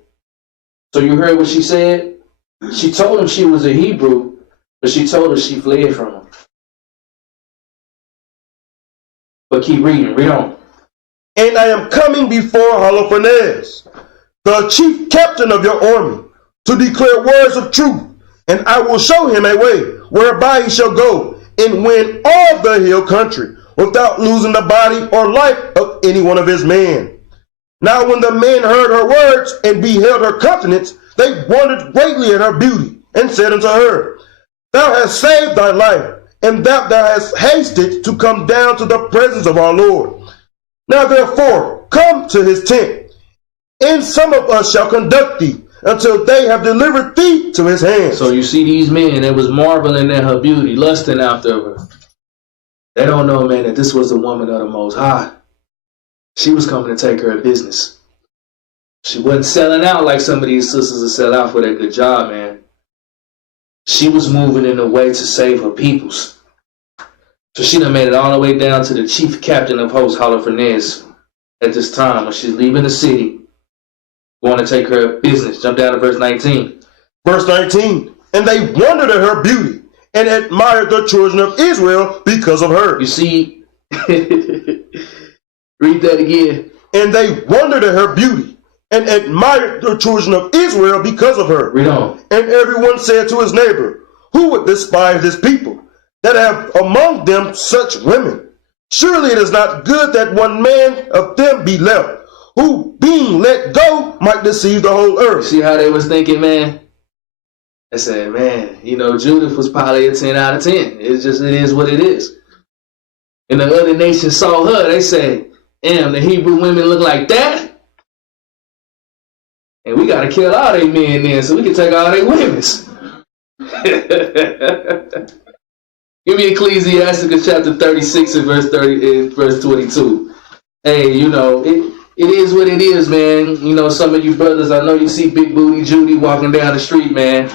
So you heard what she said? She told him she was a Hebrew, but she told her she fled from him. But keep reading. Read on. And I am coming before Holofernes, the chief captain of your army, to declare words of truth, and I will show him a way whereby he shall go and win all the hill country, without losing the body or life of any one of his men. Now when the men heard her words and beheld her countenance, they wondered greatly at her beauty, and said unto her, Thou hast saved thy life, and thou hast hasted to come down to the presence of our Lord. Now therefore come to his tent, and some of us shall conduct thee until they have delivered thee to his hands. So you see these men that was marveling at her beauty, lusting after her. They don't know, man, that this was the woman of the Most High. She was coming to take care of business. She wasn't selling out like some of these sisters that sell out for that good job, man. She was moving in a way to save her peoples. So she done made it all the way down to the chief captain of hosts, Holofernes, at this time when she's leaving the city, going to take care of business. Jump down to verse 19. Verse 19. And they wondered at her beauty, and admired the children of Israel because of her. You see, read that again. And they wondered at her beauty, and admired the children of Israel because of her. Read on. And everyone said to his neighbor, Who would despise this people, that have among them such women? Surely it is not good that one man of them be left, who being let go might deceive the whole earth. See how they was thinking, man? They said, man, you know, Judith was probably a 10 out of 10. It is what it is. And the other nations saw her. They say, damn, the Hebrew women look like that? And we got to kill all they men then so we can take all their women's. Give me Ecclesiasticus chapter 36 and verse 22. Hey, you know, it is what it is, man. You know, some of you brothers, I know you see Big Booty Judy walking down the street, man.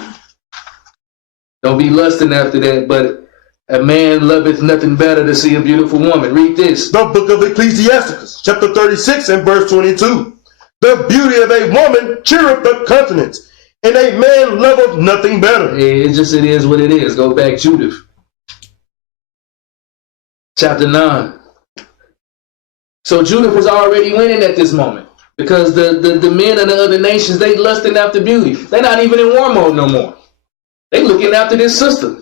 Don't be lusting after that, but a man loveth nothing better to see a beautiful woman. Read this. The book of Ecclesiasticus, chapter 36 and verse 22. The beauty of a woman cheereth the countenance, and a man loveth nothing better. It is what it is. Go back, Judith. Chapter 9. So Judith was already winning at this moment because the men of the other nations, they lusting after beauty. They're not even in war mode no more. They looking after this sister.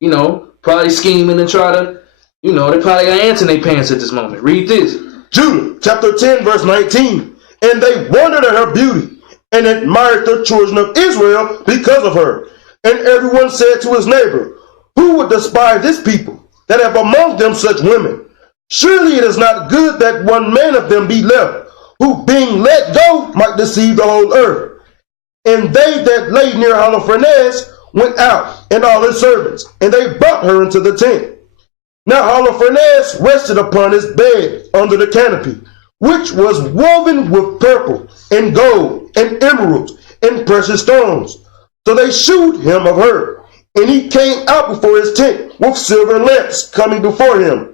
You know, probably scheming and try to, you know, they probably got ants in their pants at this moment. Read this. Judith, chapter 10, verse 19. And they wondered at her beauty and admired the children of Israel because of her. And everyone said to his neighbor, who would despise this people that have among them such women? Surely it is not good that one man of them be left, who being let go might deceive the whole earth. And they that lay near Holofernes went out, and all his servants, and they brought her into the tent. Now Holofernes rested upon his bed under the canopy, which was woven with purple and gold and emeralds and precious stones. So they shewed him of her, and he came out before his tent with silver lamps coming before him.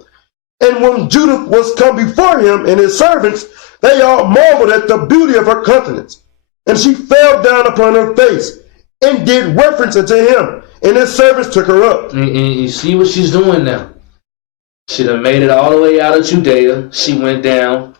And when Judith was come before him and his servants, they all marveled at the beauty of her countenance. And she fell down upon her face and did reference unto him, and his servants took her up. And you see what she's doing now. She done made it all the way out of Judea. She went down.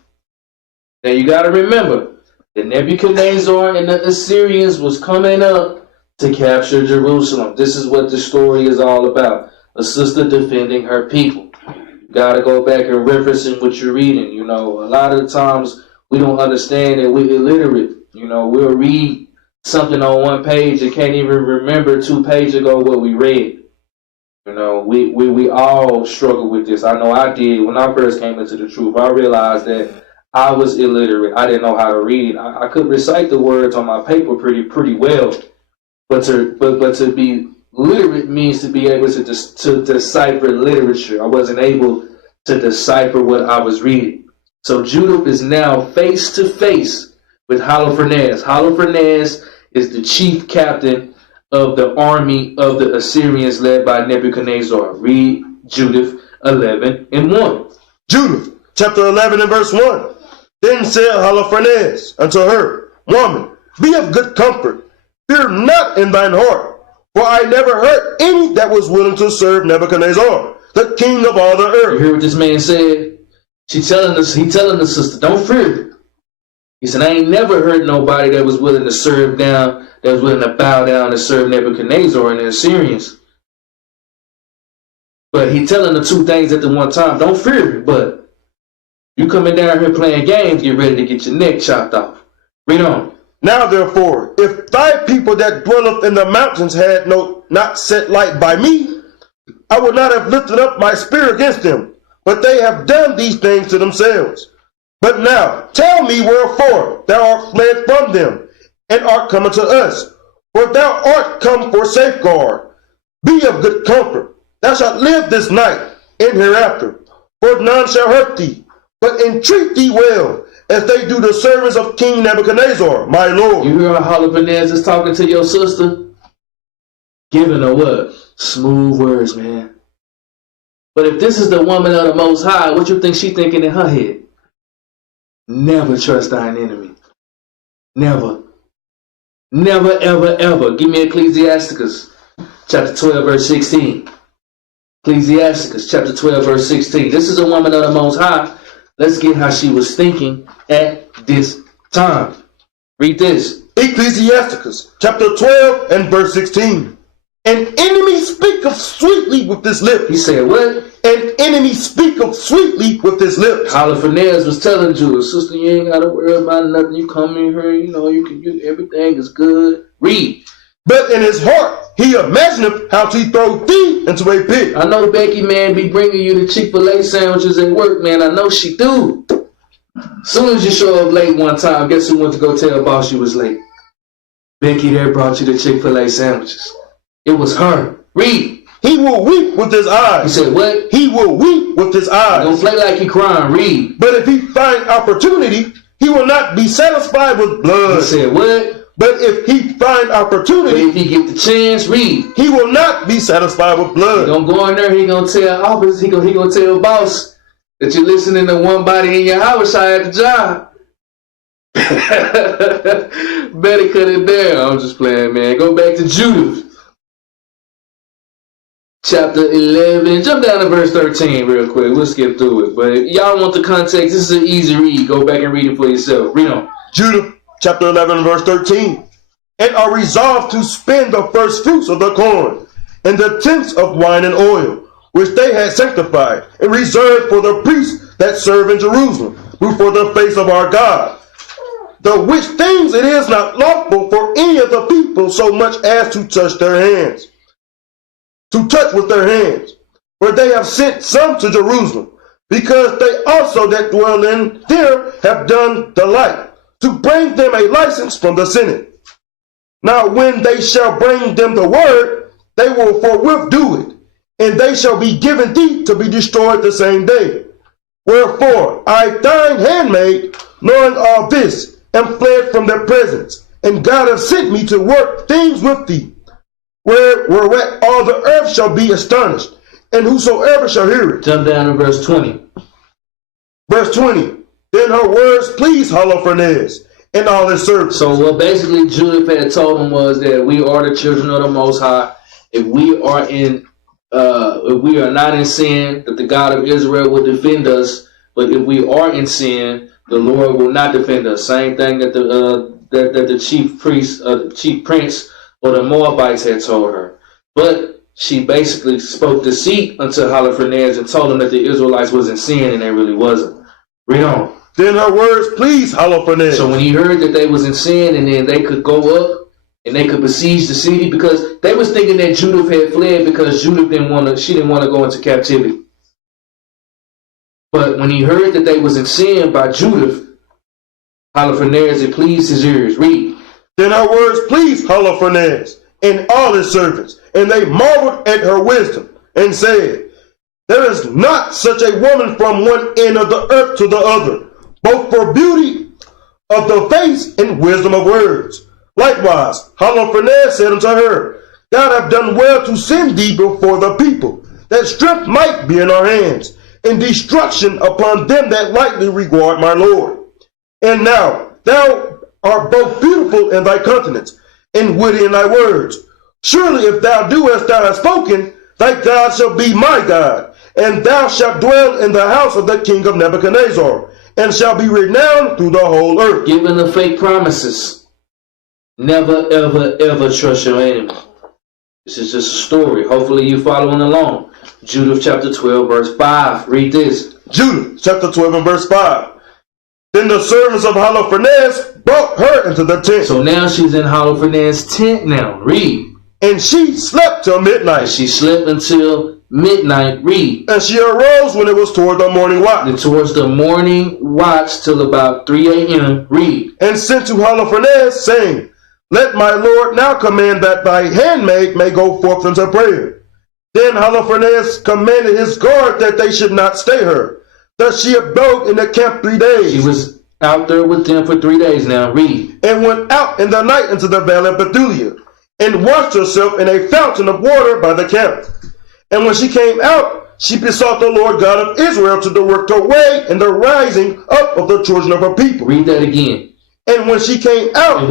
Now you got to remember that Nebuchadnezzar and the Assyrians was coming up to capture Jerusalem. This is what the story is all about. A sister defending her people. You got to go back and referencing what you're reading. You know, a lot of the times we don't understand that we're illiterate. You know, we'll read something on one page and can't even remember 2 pages ago what we read. You know, we all struggle with this. I know I did when I first came into the truth. I realized that I was illiterate. I didn't know how to read. I could recite the words on my paper pretty well, but to be literate means to be able to decipher literature. I wasn't able to decipher what I was reading. So Judith is now face to face with Holofernes. Holofernes is the chief captain of the army of the Assyrians led by Nebuchadnezzar. Read Judith 11 and 1. Judith, chapter 11 and verse 1. Then said Holofernes unto her, Woman, be of good comfort. Fear not in thine heart. For I never heard any that was willing to serve Nebuchadnezzar, the king of all the earth. You hear what this man said? He telling the sister, don't fear. He said, I ain't never heard nobody that was willing to serve down, that was willing to bow down and serve Nebuchadnezzar and the Assyrians. But he telling the 2 things at the one time. Don't fear, but you coming down here playing games, get ready to get your neck chopped off. Read on. Now therefore, if thy people that dwelleth in the mountains had not set light by me, I would not have lifted up my spear against them. But they have done these things to themselves. But now tell me wherefore thou art fled from them, and art come unto us. For thou art come for safeguard. Be of good comfort. Thou shalt live this night and hereafter. For none shall hurt thee, but entreat thee well, as they do the servants of King Nebuchadnezzar, my lord. You hear how Holofernes is talking to your sister? Giving her what? Smooth words, man. But if this is the woman of the Most High, what you think she thinking in her head? Never trust thine enemy. Never. Never, ever, ever. Give me Ecclesiasticus chapter 12, verse 16. Ecclesiasticus chapter 12, verse 16. This is a woman of the Most High. Let's get how she was thinking at this time. Read this. Ecclesiasticus chapter 12 and verse 16. An enemy speaketh sweetly with his lips. He said what? an enemy speaketh sweetly with his lips. Holofernes was telling Judith, sister, you ain't got to worry about nothing. You come in here, everything is good. Read. But in his heart he imagineth how to throw thee into a pit. I know Becky, man, be bringing you the Chick-fil-A sandwiches at work, man. I know she do. Soon as you show up late one time, guess who went to go tell boss you was late? Becky there brought you the Chick-fil-A sandwiches. It was her. Read. He will weep with his eyes. He said what? He will weep with his eyes. Don't play like you crying. Read. But if he find opportunity, he will not be satisfied with blood. He said what? But if he find opportunity, if he get the chance, read. He will not be satisfied with blood. He gonna go in there. He gonna tell office. He gonna tell boss that you're listening to one body in your house at the job. Better cut it down. I'm just playing, man. Go back to Judith. Chapter 11. Jump down to verse 13 real quick. We'll skip through it. But if y'all want the context, this is an easy read. Go back and read it for yourself. Read on. Judith chapter 11 verse 13. And are resolved to spend the first fruits of the corn and the tenths of wine and oil, which they had sanctified and reserved for the priests that serve in Jerusalem before the face of our God. The which things it is not lawful for any of the people so much as to touch their hands. To touch with their hands. For they have sent some to Jerusalem, because they also that dwell in there have done the like, to bring them a license from the Senate. Now when they shall bring them the word, they will forthwith do it, and they shall be given thee to be destroyed the same day. Wherefore I, thine handmaid, knowing all this, am fled from their presence, and God hath sent me to work things with thee, whereat all the earth shall be astonished, and whosoever shall hear it. Jump down to verse 20. Verse 20. Then her words pleased Holofernes and all his servants. So what basically Judith had told him was that we are the children of the Most High. If we are not in sin, that the God of Israel will defend us. But if we are in sin, the Lord will not defend us. Same thing that the chief priest, chief prince, or the Moabites had told her. But she basically spoke deceit unto Holofernes and told him that the Israelites was in sin, and they really wasn't. Read on. Then her words pleased Holofernes. So when he heard that they was in sin, and then they could go up and they could besiege the city, because they was thinking that Judith had fled because Judith didn't want to go into captivity. But when he heard that they was in sin by Judith, Holofernes, it pleased his ears. Read. Then her words pleased Holofernes and all his servants, and they marveled at her wisdom, and said, there is not such a woman from one end of the earth to the other, both for beauty of the face and wisdom of words. Likewise, Holofernes said unto her, God hath done well to send thee before the people, that strength might be in our hands, and destruction upon them that lightly regard my Lord. And now thou art both beautiful in thy countenance, and witty in thy words. Surely if thou do as thou hast spoken, thy God shall be my God, and thou shalt dwell in the house of the king of Nebuchadnezzar, and shall be renowned through the whole earth. Giving the fake promises. Never, ever, ever trust your enemy. This is just a story. Hopefully you following along. Judith chapter 12, verse 5. Read this. Judith chapter 12 and verse 5. Then the servants of Holofernes brought her into the tent. So now she's in Holofernes' tent now. Read. And she slept till midnight. And she slept until midnight. Read. And she arose when it was toward the morning watch. And towards the morning watch till about 3 a.m. Read. And sent to Holofernes, saying, let my Lord now command that thy handmaid may go forth unto prayer. Then Holofernes commanded his guard that they should not stay her. Thus she abode in the camp 3 days. She was out there with them for 3 days now. Read. And went out in the night into the valley of Bethulia, and washed herself in a fountain of water by the camp. And when she came out, she besought the Lord God of Israel to direct her way in the rising up of the children of her people. Read that again. And when she came out,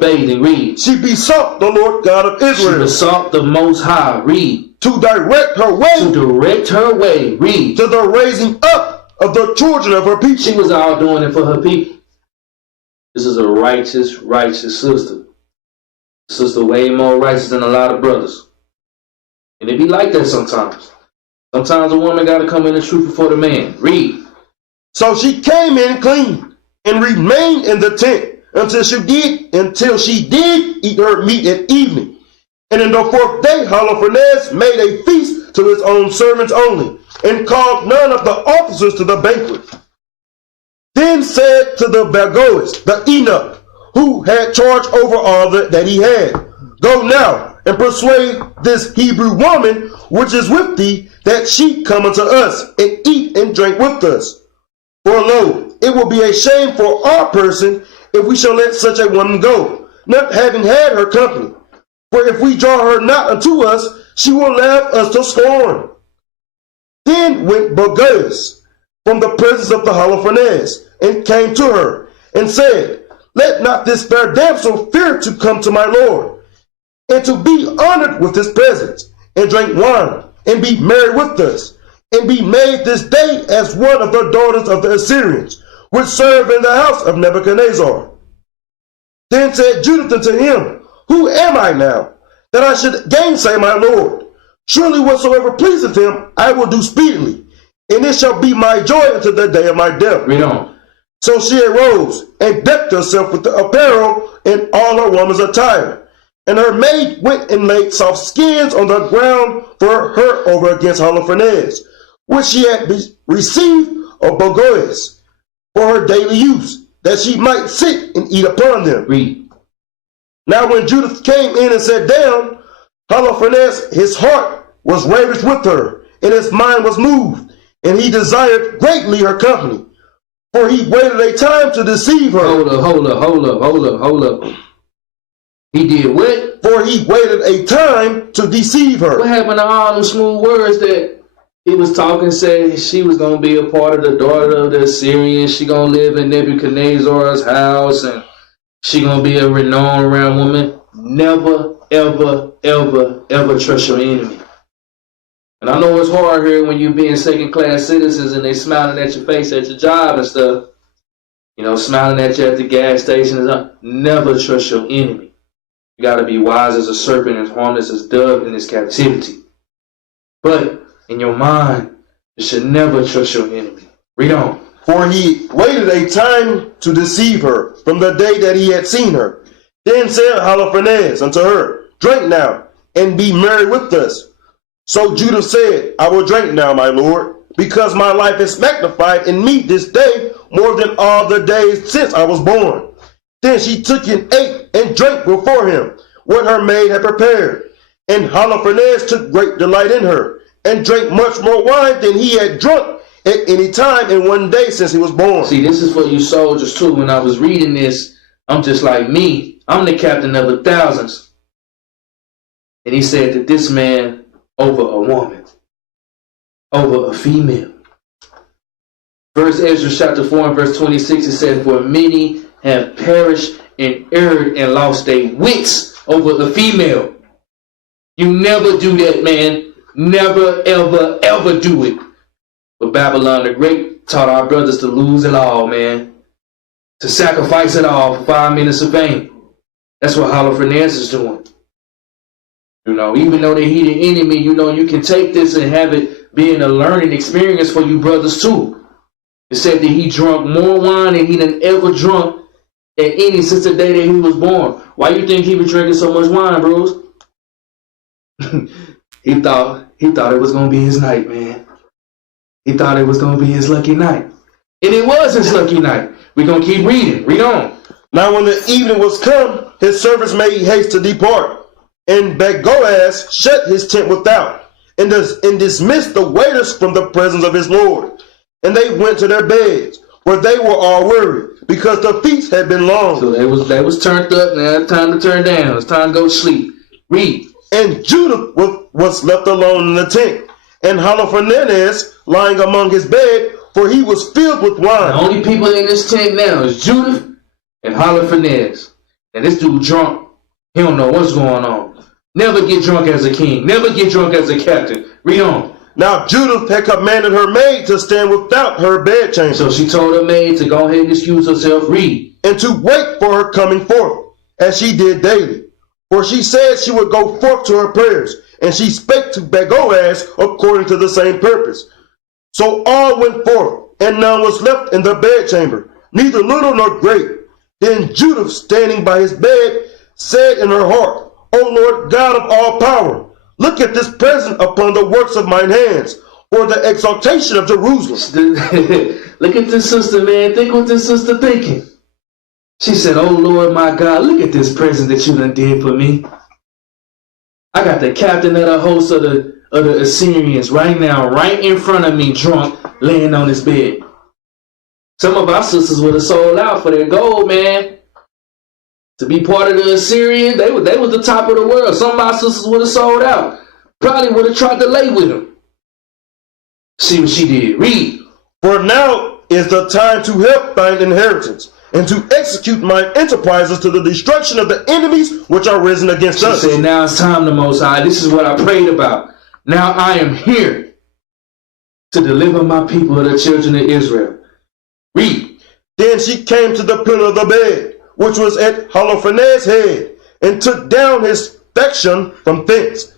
bathing, read. She besought the Lord God of Israel. She besought the Most High, read. To direct her way. To direct her way, read. To the raising up of the children of her people. She was all doing it for her people. This is a righteous, righteous sister. Sister way more righteous than a lot of brothers. And it be like that sometimes. Sometimes a woman got to come in the truth before the man. Read. So she came in clean and remained in the tent until she did eat her meat at evening. And in the 4th day, Holofernes made a feast to his own servants only, and called none of the officers to the banquet. Then said to the Bagoas, the eunuch, who had charge over all that he had, Go now and persuade this Hebrew woman which is with thee, that she come unto us and eat and drink with us. For lo, it will be a shame for our person if we shall let such a woman go, not having had her company. For if we draw her not unto us, she will laugh us to scorn. Then went Bagoas from the presence of the Holofernes, and came to her, and said, Let not this fair damsel fear to come to my lord, and to be honored with his presence, and drink wine, and be merry with us, and be made this day as one of the daughters of the Assyrians, which serve in the house of Nebuchadnezzar. Then said Judith unto him, Who am I now, that I should gainsay my lord? Surely whatsoever pleaseth him, I will do speedily, and it shall be my joy unto the day of my death. Read on. So she arose, and decked herself with the apparel and all her woman's attire. And her maid went and laid soft skins on the ground for her over against Holofernes, which she had received of Bagoas for her daily use, that she might sit and eat upon them. Read. Now when Judith came in and sat down, Holofernes, his heart was ravished with her, and his mind was moved, and he desired greatly her company. For he waited a time to deceive her. Hold up. He did what? For he waited a time to deceive her. What happened to all them smooth words that he was talking, said she was going to be a part of the daughter of the Assyrians. She going to live in Nebuchadnezzar's house, and she going to be a renowned around woman. Never, ever, ever, ever trust your enemy. And I know it's hard here when you're being second-class citizens and they smiling at your face at your job and stuff. You know, smiling at you at the gas station and stuff. Never trust your enemy. You got to be wise as a serpent and harmless as a dove in this captivity. But in your mind, you should never trust your enemy. Read on. For he waited a time to deceive her from the day that he had seen her. Then said Holofernes unto her, Drink now, and be merry with us. So Judith said, I will drink now, my lord, because my life is magnified in me this day more than all the days since I was born. Then she took and ate and drank before him what her maid had prepared. And Holofernes took great delight in her, and drank much more wine than he had drunk at any time in one day since he was born. See, this is for you soldiers too. When I was reading this, I'm just like me. I'm the captain of the thousands. And he said that this man over a woman, over a female. Verse Ezra chapter 4 and verse 26, it said, For many have perished and erred and lost their wits over a female. You never do that, man. Never, ever, ever do it. But Babylon the Great taught our brothers to lose it all, man. To sacrifice it all for 5 minutes of fame. That's what Holofernes is doing. You know, even though they heat an enemy, you know, you can take this and have it being a learning experience for you brothers too. It said that he drunk more wine than he done ever drunk at any since the day that he was born. Why you think he was drinking so much wine, bros? He thought it was gonna be his night, man. He thought it was gonna be his lucky night. And it was his lucky night. We're gonna keep reading. Read on. Now when the evening was come, his servants made haste to depart. And Bagoas shut his tent without, and dismissed the waiters from the presence of his lord. And they went to their beds, for they were all weary, because the feast had been long. So they was turned up. Now it's time to turn down. It's time to go to sleep. Read. And Judith was left alone in the tent, and Holofernes lying among his bed, for he was filled with wine. The only people in this tent now is Judith and Holofernes. And this dude drunk. He don't know what's going on. Never get drunk as a king. Never get drunk as a captain. Read on. Now Judith had commanded her maid to stand without her bedchamber. So she told her maid to go ahead and excuse herself. Read. And to wait for her coming forth, as she did daily. For she said she would go forth to her prayers, And she spake to Bagoaz according to the same purpose. So all went forth, and none was left in the bedchamber, neither little nor great. Then Judith, standing by his bed, said in her heart, O Lord God of all power, look at this present upon the works of mine hands, for the exaltation of Jerusalem. Look at this sister, man. Think what this sister thinking. She said, oh Lord my God, look at this present that you done did for me. I got the captain of the host of the Assyrians right now, right in front of me, drunk, laying on his bed. Some of our sisters would have sold out for their gold, man. To be part of the Assyrians, they was the top of the world. Some of our sisters would have sold out. Probably would have tried to lay with him. See what she did. Read. For now is the time to help thine inheritance, and to execute mine enterprises to the destruction of the enemies which are risen against us. She said, now it's time, the Most High. This is what I prayed about. Now I am here to deliver my people, the children of Israel. Read. Then she came to the pillar of the bed, which was at Holophanez's head, and took down his faction from thence,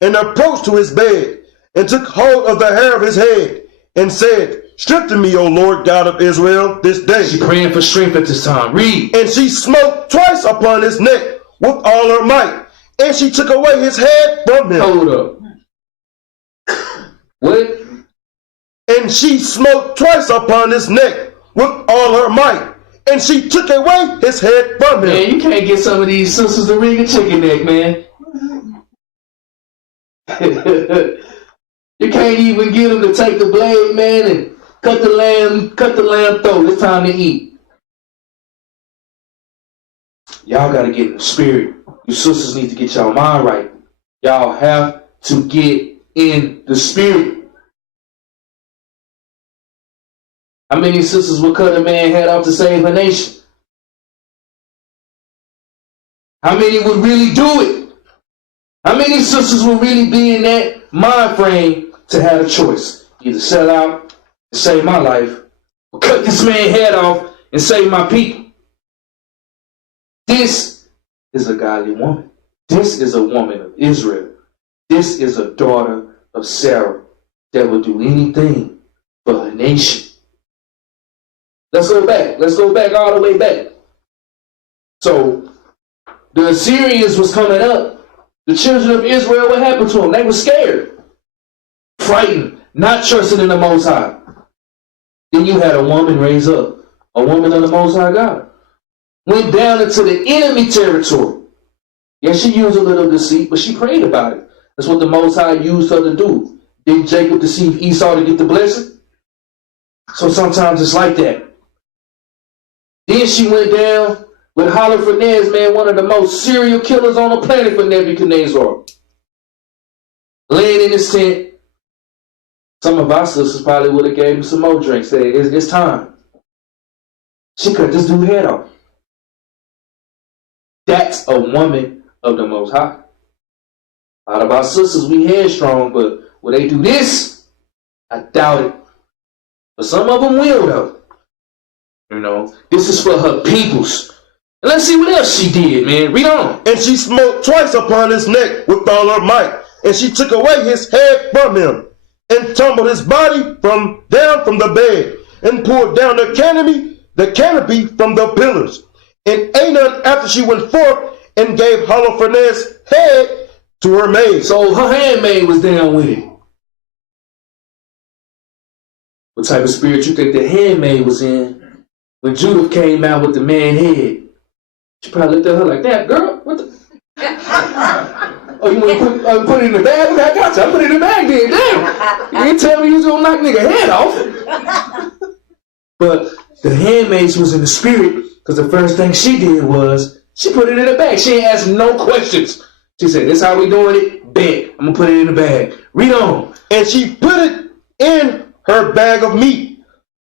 and approached to his bed, and took hold of the hair of his head, and said, strengthen me, O Lord God of Israel, this day. She praying for strength at this time. Read. And she smote twice upon his neck with all her might, and she took away his head from him. Hold up. What? And she smote twice upon his neck with all her might, and she took away his head from him. Man, you can't get some of these sisters to ring a chicken neck, man. You can't even get them to take the blade, man, and cut the lamb throat. It's time to eat. Y'all got to get in the spirit. You sisters need to get y'all mind right. Y'all have to get in the spirit. How many sisters would cut a man's head off to save a nation? How many would really do it? How many sisters would really be in that mind frame to have a choice? Either sell out and save my life, or cut this man's head off and save my people. This is a godly woman. This is a woman of Israel. This is a daughter of Sarah that will do anything for her nation. Let's go back. Let's go back all the way back. So, the Assyrians was coming up. The children of Israel, what happened to them? They were scared, frightened, not trusting in the Most High. Then you had a woman raise up, a woman of the Most High God. Went down into the enemy territory. Yeah, she used a little deceit, but she prayed about it. That's what the Most High used her to do. Did Jacob deceive Esau to get the blessing? So sometimes it's like that. Then she went down with Holophanez, man, one of the most serial killers on the planet for Nebuchadnezzar. Laying in his tent. Some of our sisters probably would have gave him some more drinks. Said, it's time. She cut this dude's head off. That's a woman of the Most High. A lot of our sisters, we headstrong, but will they do this? I doubt it. But some of them will, though. You know, this is for her peoples. And let's see what else she did, man. Read on. And she smote twice upon his neck with all her might, and she took away his head from him, and tumbled his body down from the bed, and pulled down the canopy from the pillars. And Anan, after she went forth, and gave Holophanez's head to her maid. So her handmaid was down with it. What type of spirit you think the handmaid was in when Judith came out with the man head? She probably looked at her like, that girl, what the? Oh, you want to put it in the bag? Okay, I got you. I put it in the bag then. Damn. You didn't tell me you was going to knock nigga head off. But the handmaid was in the spirit, because the first thing she did was she put it in the bag. She ain't asked no questions. She said, this how we doing it? Bet. I'm going to put it in the bag. Read on. And she put it in her bag of meat.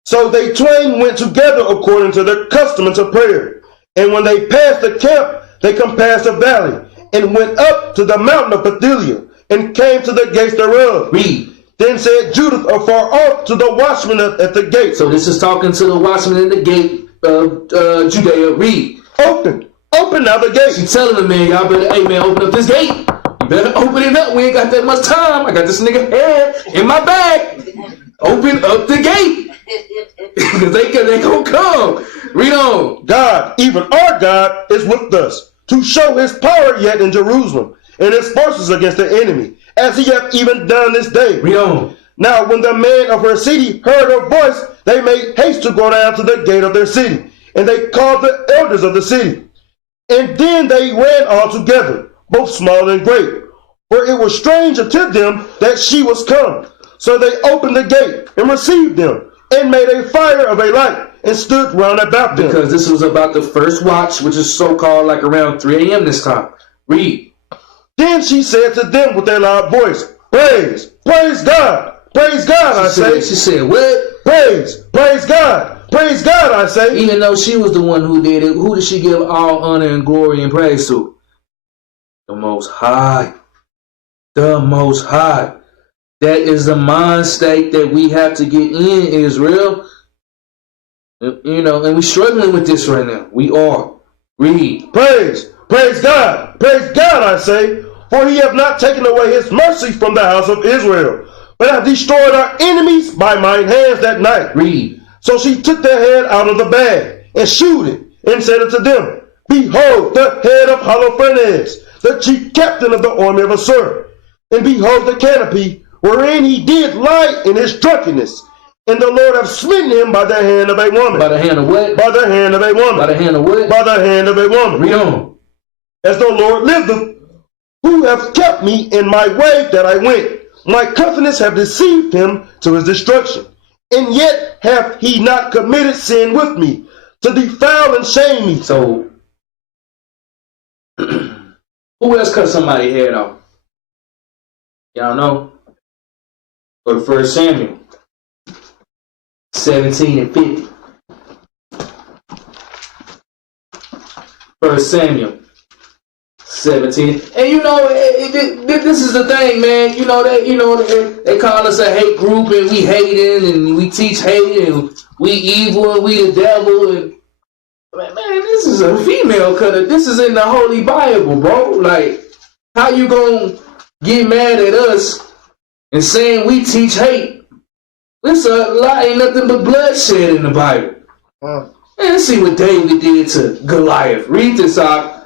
So they twain went together according to their custom unto prayer. And when they passed the camp, they compassed the valley, and went up to the mountain of Pathelia, and came to the gates thereof. Read. Then said Judith afar off to the watchman at the gate. So this is talking to the watchman in the gate of Judea. Read. Open now the gate. She's telling the man, y'all better, hey man, open up this gate. You better open it up. We ain't got that much time. I got this nigga head in my bag. Open up the gate. Because they gonna come. Read on. God, even our God, is with us, to show his power yet in Jerusalem, and his forces against the enemy, as he hath even done this day. Read on. Now when the men of her city heard her voice, they made haste to go down to the gate of their city, and they called the elders of the city. And then they ran all together, both small and great, for it was strange unto them that she was come. So they opened the gate and received them, and made a fire of a light, and stood round about them. Because this was about the first watch, which is so-called like around 3 a.m. this time. Read. Then she said to them with a loud voice, Praise, praise God, I say. She said, what? Praise God, I say. Even though she was the one who did it, who did she give all honor and glory and praise to? The Most High. The Most High. That is the mind state that we have to get in, Israel. You know, and we're struggling with this right now. We are. Read. Praise God, I say. For he hath not taken away his mercy from the house of Israel, but hath destroyed our enemies by mine hands that night. Read. So she took their head out of the bag, and shewed it, and said unto them, Behold the head of Holofernes, the chief captain of the army of Assur. And behold the canopy, wherein he did lie in his drunkenness. And the Lord hath smitten him by the hand of a woman. By the hand of what? By the hand of a woman. By the hand of what? By the hand of a woman. Read on. As the Lord liveth, who hath kept me in my way that I went. My confidence have deceived him to his destruction. And yet hath he not committed sin with me, to defile and shame me. So, who else cut somebody's head off? Y'all know? Go to 1 Samuel 17 and 50. 1 Samuel 17. And you know, this is the thing, man. You know, they call us a hate group, and we hating, and we teach hate, and we evil, and we the devil. And man, this is a female cutter. This is in the Holy Bible, bro. Like, how you gonna get mad at us and saying we teach hate? This a lie, ain't nothing but bloodshed in the Bible. Man, let's see what David did to Goliath. Read this out.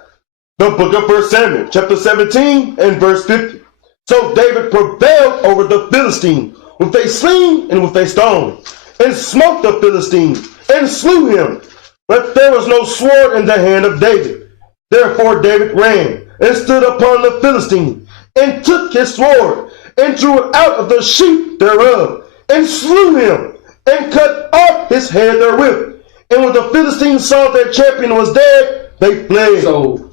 The book of 1 Samuel, chapter 17 and verse 50. So David prevailed over the Philistine with a sling and with a stone, and smote the Philistine, and slew him. But there was no sword in the hand of David. Therefore David ran, and stood upon the Philistine, and took his sword, and drew it out of the sheath thereof, and slew him, and cut off his head therewith. And when the Philistines saw their champion was dead, they fled. So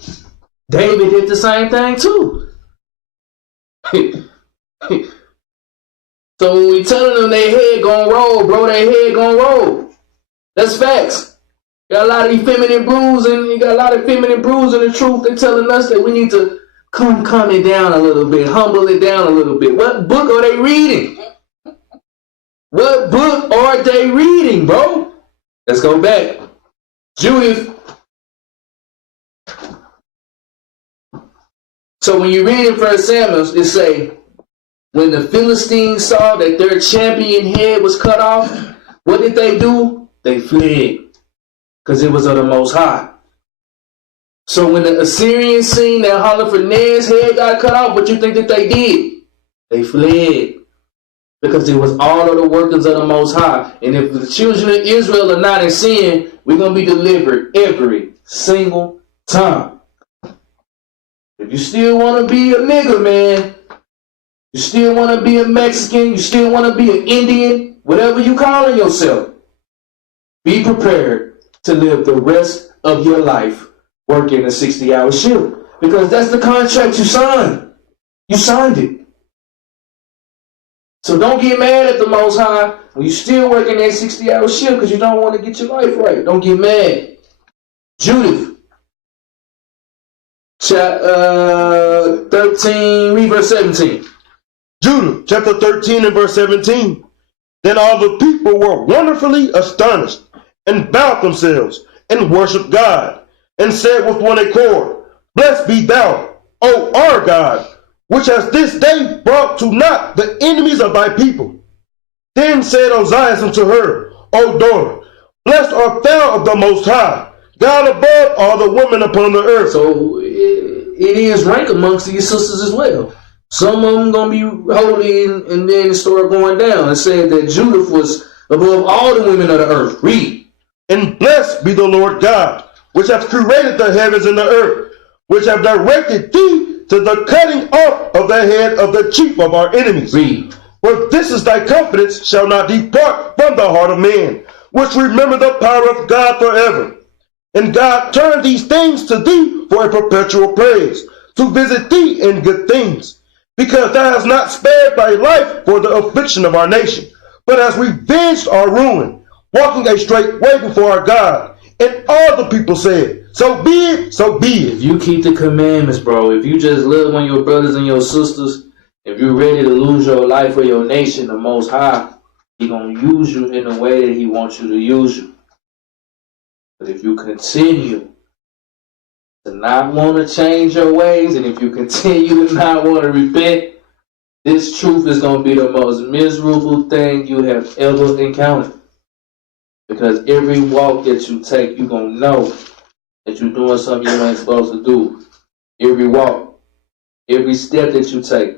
David did the same thing too. So when we telling them their head gonna roll, bro, their head gonna roll. That's facts. Got a lot of feminine brews, and you got a lot of feminine brews in the truth. They're telling us that we need to calm it down a little bit, humble it down a little bit. What book are they reading? What book are they reading, bro? Let's go back. Judith. So when you read in 1 Samuel, it say, when the Philistines saw that their champion head was cut off, what did they do? They fled, because it was of the Most High. So when the Assyrians seen that Holofernes' head got cut off, what you think that they did? They fled, because it was all of the workings of the Most High. And if the children of Israel are not in sin, we're going to be delivered every single time. If you still want to be a nigga, man, you still want to be a Mexican, you still want to be an Indian, whatever you calling yourself, be prepared to live the rest of your life working a 60-hour shift. Because that's the contract you signed. You signed it. So don't get mad at the Most High when you still working that 60-hour shift because you don't want to get your life right. Don't get mad. Judith. Chapter 13, read verse 17. Judith, chapter 13 and verse 17. Then all the people were wonderfully astonished, and bowed themselves, and worshipped God, and said with one accord, Blessed be thou, O our God, which has this day brought to naught the enemies of thy people. Then said Ozias unto her, O daughter, blessed art thou of the Most High, God above all the women upon the earth. So it is rank amongst these sisters as well. Some of them going to be holy and then start going down. It said that Judith was above all the women of the earth. Read. And blessed be the Lord God, which hath created the heavens and the earth, which have directed thee to the cutting off of the head of the chief of our enemies. Read. For this is thy confidence shall not depart from the heart of man, which remember the power of God forever. And God turned these things to thee for a perpetual praise, to visit thee in good things, because thou hast not spared thy life for the affliction of our nation, but hast revenged our ruin, walking a straight way before our God. And all the people said, so be it, so be it. If you keep the commandments, bro, if you just love on your brothers and your sisters, if you're ready to lose your life for your nation, the Most High, He going to use you in the way that He wants you to use you. But if you continue to not want to change your ways, and if you continue to not want to repent, this truth is going to be the most miserable thing you have ever encountered. Because every walk that you take, you're going to know that you're doing something you ain't supposed to do. Every walk, every step that you take.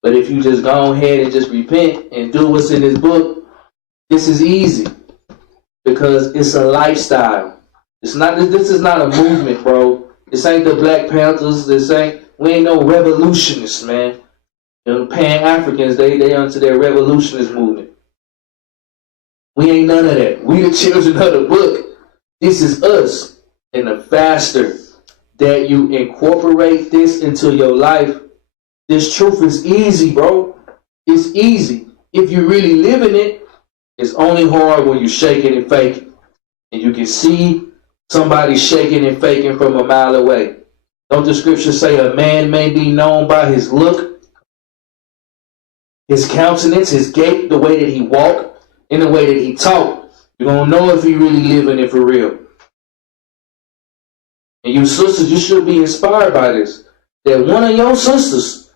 But if you just go ahead and just repent and do what's in this book, this is easy. Because it's a lifestyle. It's not. This is not a movement, bro. This ain't the Black Panthers. We ain't no revolutionists, man. You know, Pan-Africans, they onto their revolutionist movement. We ain't none of that. We the children of the book. This is us. And the faster that you incorporate this into your life, this truth is easy, bro. It's easy. If you really live in it, it's only hard when you're shaking and faking. And you can see somebody shaking and faking from a mile away. Don't the scripture say a man may be known by his look, his countenance, his gait, the way that he walked, and the way that he talked? You're going to know if he really living it for real. And you sisters, you should be inspired by this. That one of your sisters,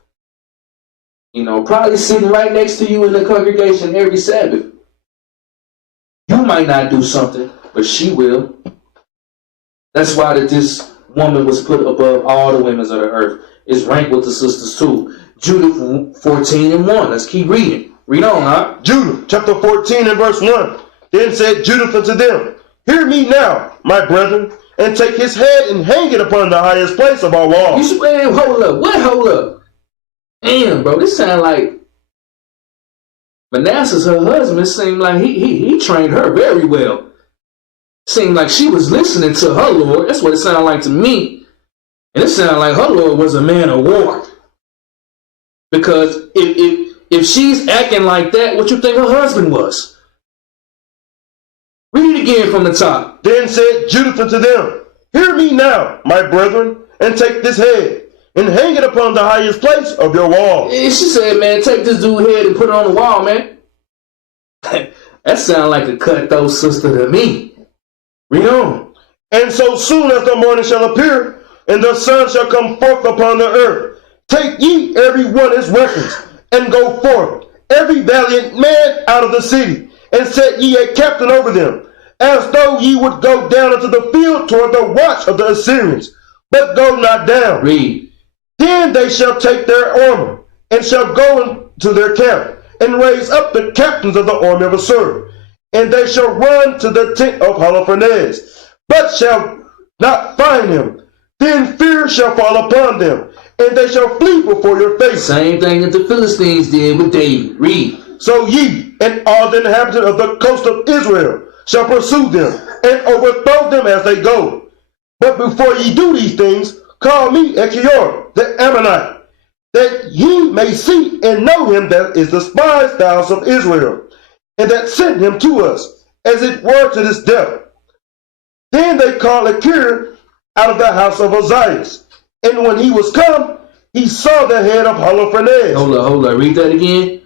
probably sitting right next to you in the congregation every Sabbath. You might not do something, but she will. That's why this woman was put above all the women of the earth. It's ranked with the sisters too. Judith 14 and 1. Let's keep reading. Read on, huh? Judith chapter 14 and verse 1. Then said Judith unto them, hear me now, my brethren, and take his head and hang it upon the highest place of our wall. You should, man, hold up. What? Hold up. Damn, bro, this sound like Manasseh's her husband. Seemed like he trained her very well. Seemed like she was listening to her Lord. That's what it sounded like to me. And it sounded like her Lord was a man of war. Because if she's acting like that, what you think her husband was? Read it again from the top. Then said Judith unto them, hear me now, my brethren, and take this head, and hang it upon the highest place of your wall. And she said, man, take this dude's head and put it on the wall, man. That sounds like a cutthroat sister to me. Read on. And so soon as the morning shall appear, and the sun shall come forth upon the earth, take ye every one his weapons, and go forth, every valiant man out of the city, and set ye a captain over them, as though ye would go down into the field toward the watch of the Assyrians, but go not down. Read. Then they shall take their armor, and shall go into their camp, and raise up the captains of the army of Assyria, and they shall run to the tent of Holofernes, but shall not find him. Then fear shall fall upon them, and they shall flee before your face. Same thing that the Philistines did with David. Read. So ye and all the inhabitants of the coast of Israel shall pursue them, and overthrow them as they go. But before ye do these things, call me Echior, the Ammonite, that ye may see and know him that is despised the house of Israel, and that sent him to us, as it were to this death. Then they called Echior out of the house of Ozias, and when he was come, he saw the head of Holofernes. Hold up. Read that again.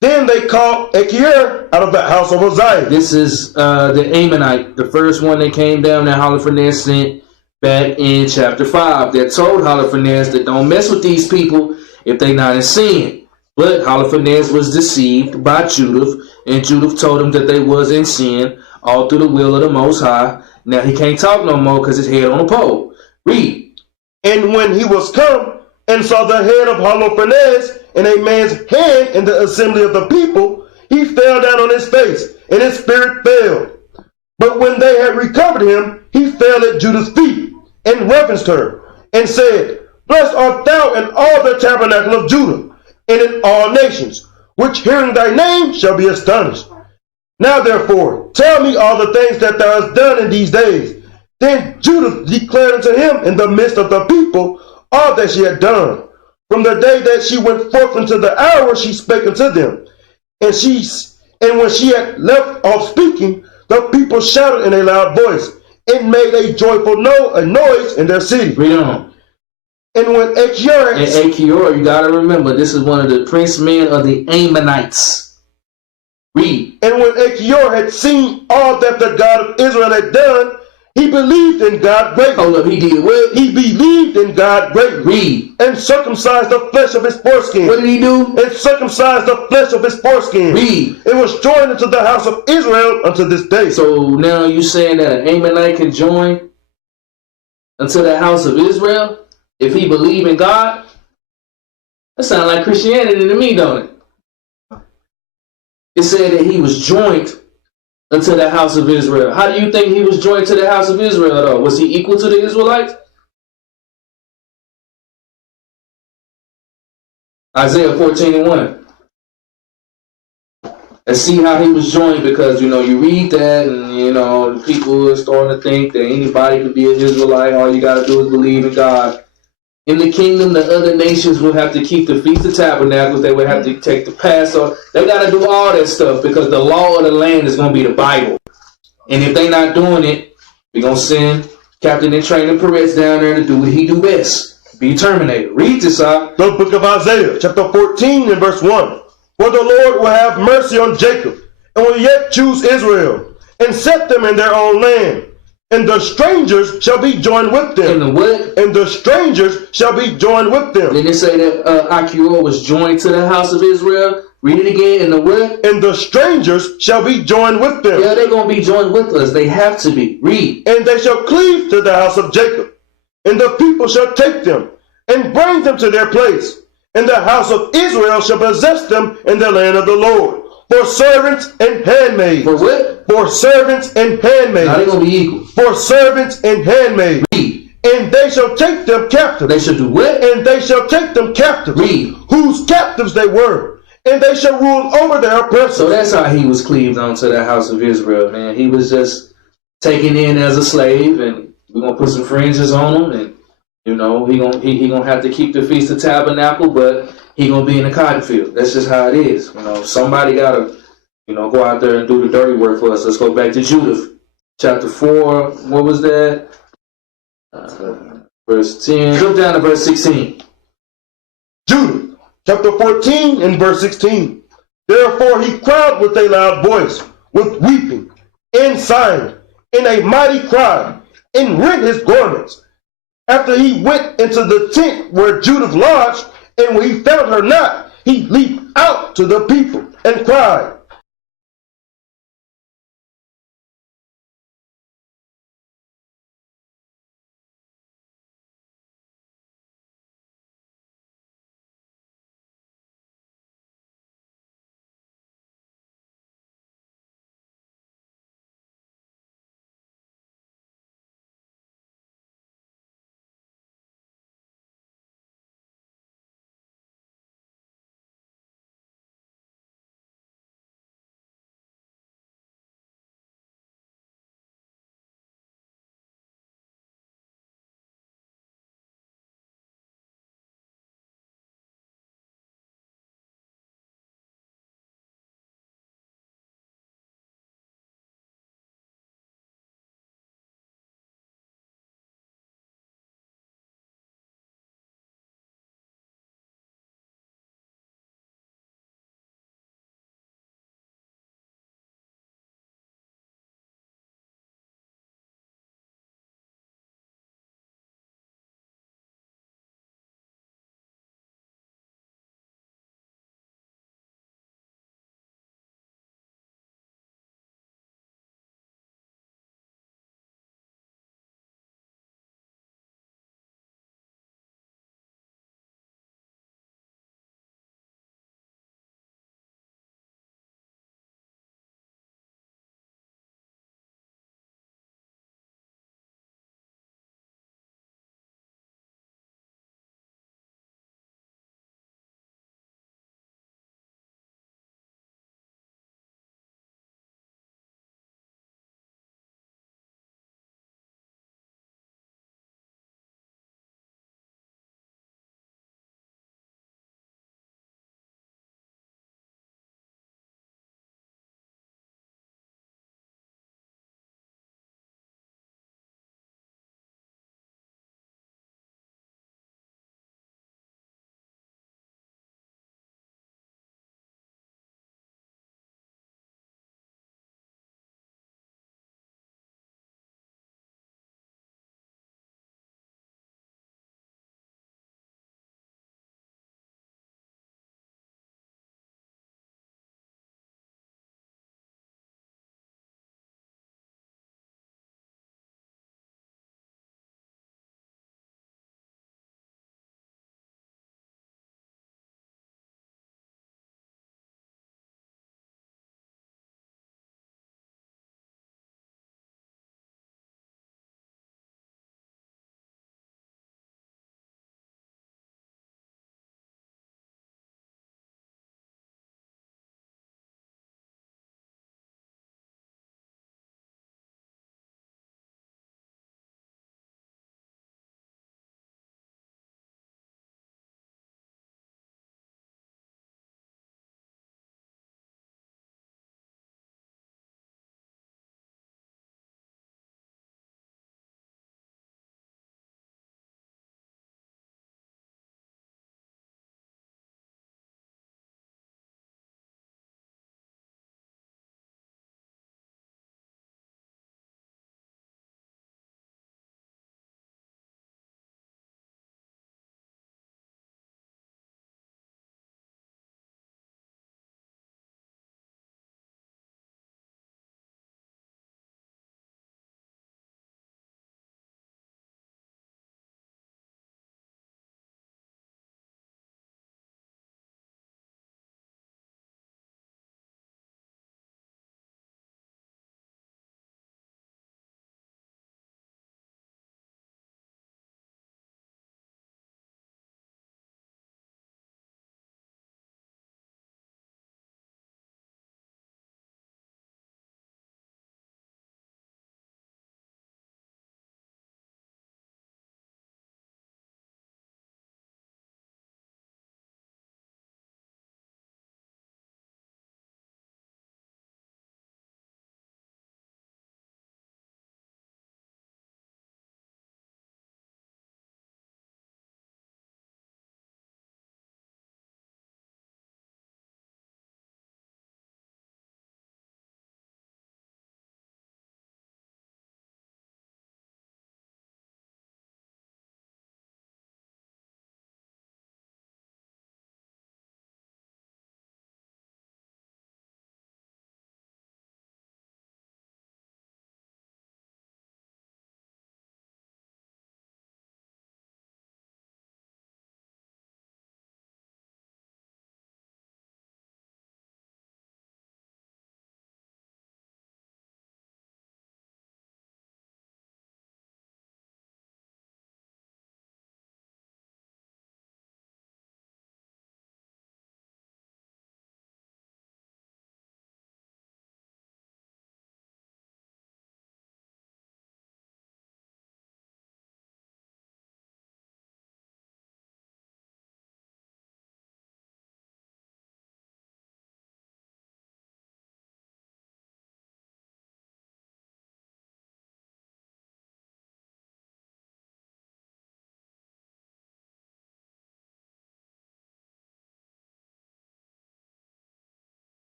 Then they called Echior out of the house of Ozias. This is the Ammonite, the first one that came down that Holofernes sent. back in chapter 5 that told Holofernes that don't mess with these people if they not in sin. But Holofernes was deceived by Judith, and Judith told him that they was in sin all through the will of the Most High. Now he can't talk no more because his head on a pole. Read. And when he was come and saw the head of Holofernes in a man's hand in the assembly of the people, he fell down on his face, and his spirit failed. But when they had recovered him, he fell at Judith's feet, and reverenced her, and said, Blessed art thou in all the tabernacle of Judah, and in all nations, which hearing thy name shall be astonished. Now therefore, tell me all the things that thou hast done in these days. Then Judith declared unto him in the midst of the people all that she had done, from the day that she went forth unto the hour she spake unto them. And when she had left off speaking, the people shouted in a loud voice, and made a joyful noise in their city. Read on. And when Achior, you gotta remember, this is one of the prince men of the Ammonites. Read. And when Achior had seen all that the God of Israel had done, he believed in God greatly. Hold up, he did what? He believed in God greatly. Read. And circumcised the flesh of his foreskin. What did he do? And circumcised the flesh of his foreskin. Read. It was joined into the house of Israel unto this day. So now you saying that an Ammonite can join unto the house of Israel if he believe in God? That sounds like Christianity to me, don't it? It said that he was joined unto the house of Israel. How do you think he was joined to the house of Israel, though? Was he equal to the Israelites? Isaiah 14:1. And see how he was joined, because, you read that, and, people are starting to think that anybody could be an Israelite. All you got to do is believe in God. In the kingdom, the other nations will have to keep the Feast of Tabernacles. They would have to take the Passover. They got to do all that stuff because the law of the land is going to be the Bible. And if they not doing it, we're going to send Captain and Trainer Peretz down there to do what he do best. Be terminated. Read this out. The book of Isaiah, chapter 14 and verse 1. For the Lord will have mercy on Jacob, and will yet choose Israel, and set them in their own land. And the strangers shall be joined with them. And the what? And the strangers shall be joined with them. Didn't it say that Achior was joined to the house of Israel? Read it again. And the what? And the strangers shall be joined with them. Yeah, they're going to be joined with us. They have to be. Read. And they shall cleave to the house of Jacob. And the people shall take them, and bring them to their place. And the house of Israel shall possess them in the land of the Lord. For servants and handmaids. For what? For servants and handmaids. Now they're going to be equal. For servants and handmaids. Read. And they shall take them captive. They shall do what? And they shall take them captive. Read. Whose captives they were. And they shall rule over their oppressors. So that's how he was cleaved onto the house of Israel, man. He was just taken in as a slave, and we're going to put some fringes on him, and, he gonna have to keep the Feast of Tabernacle, but he gonna be in the cotton field. That's just how it is. Somebody gotta, go out there and do the dirty work for us. Let's go back to Judith, chapter 4. What was that? Verse 10. Jump down to verse 16. Judith, chapter 14 and verse 16. Therefore he cried with a loud voice, with weeping and sighing, in a mighty cry, and rent his garments. After he went into the tent where Judith lodged, and when he found her not, he leaped out to the people and cried,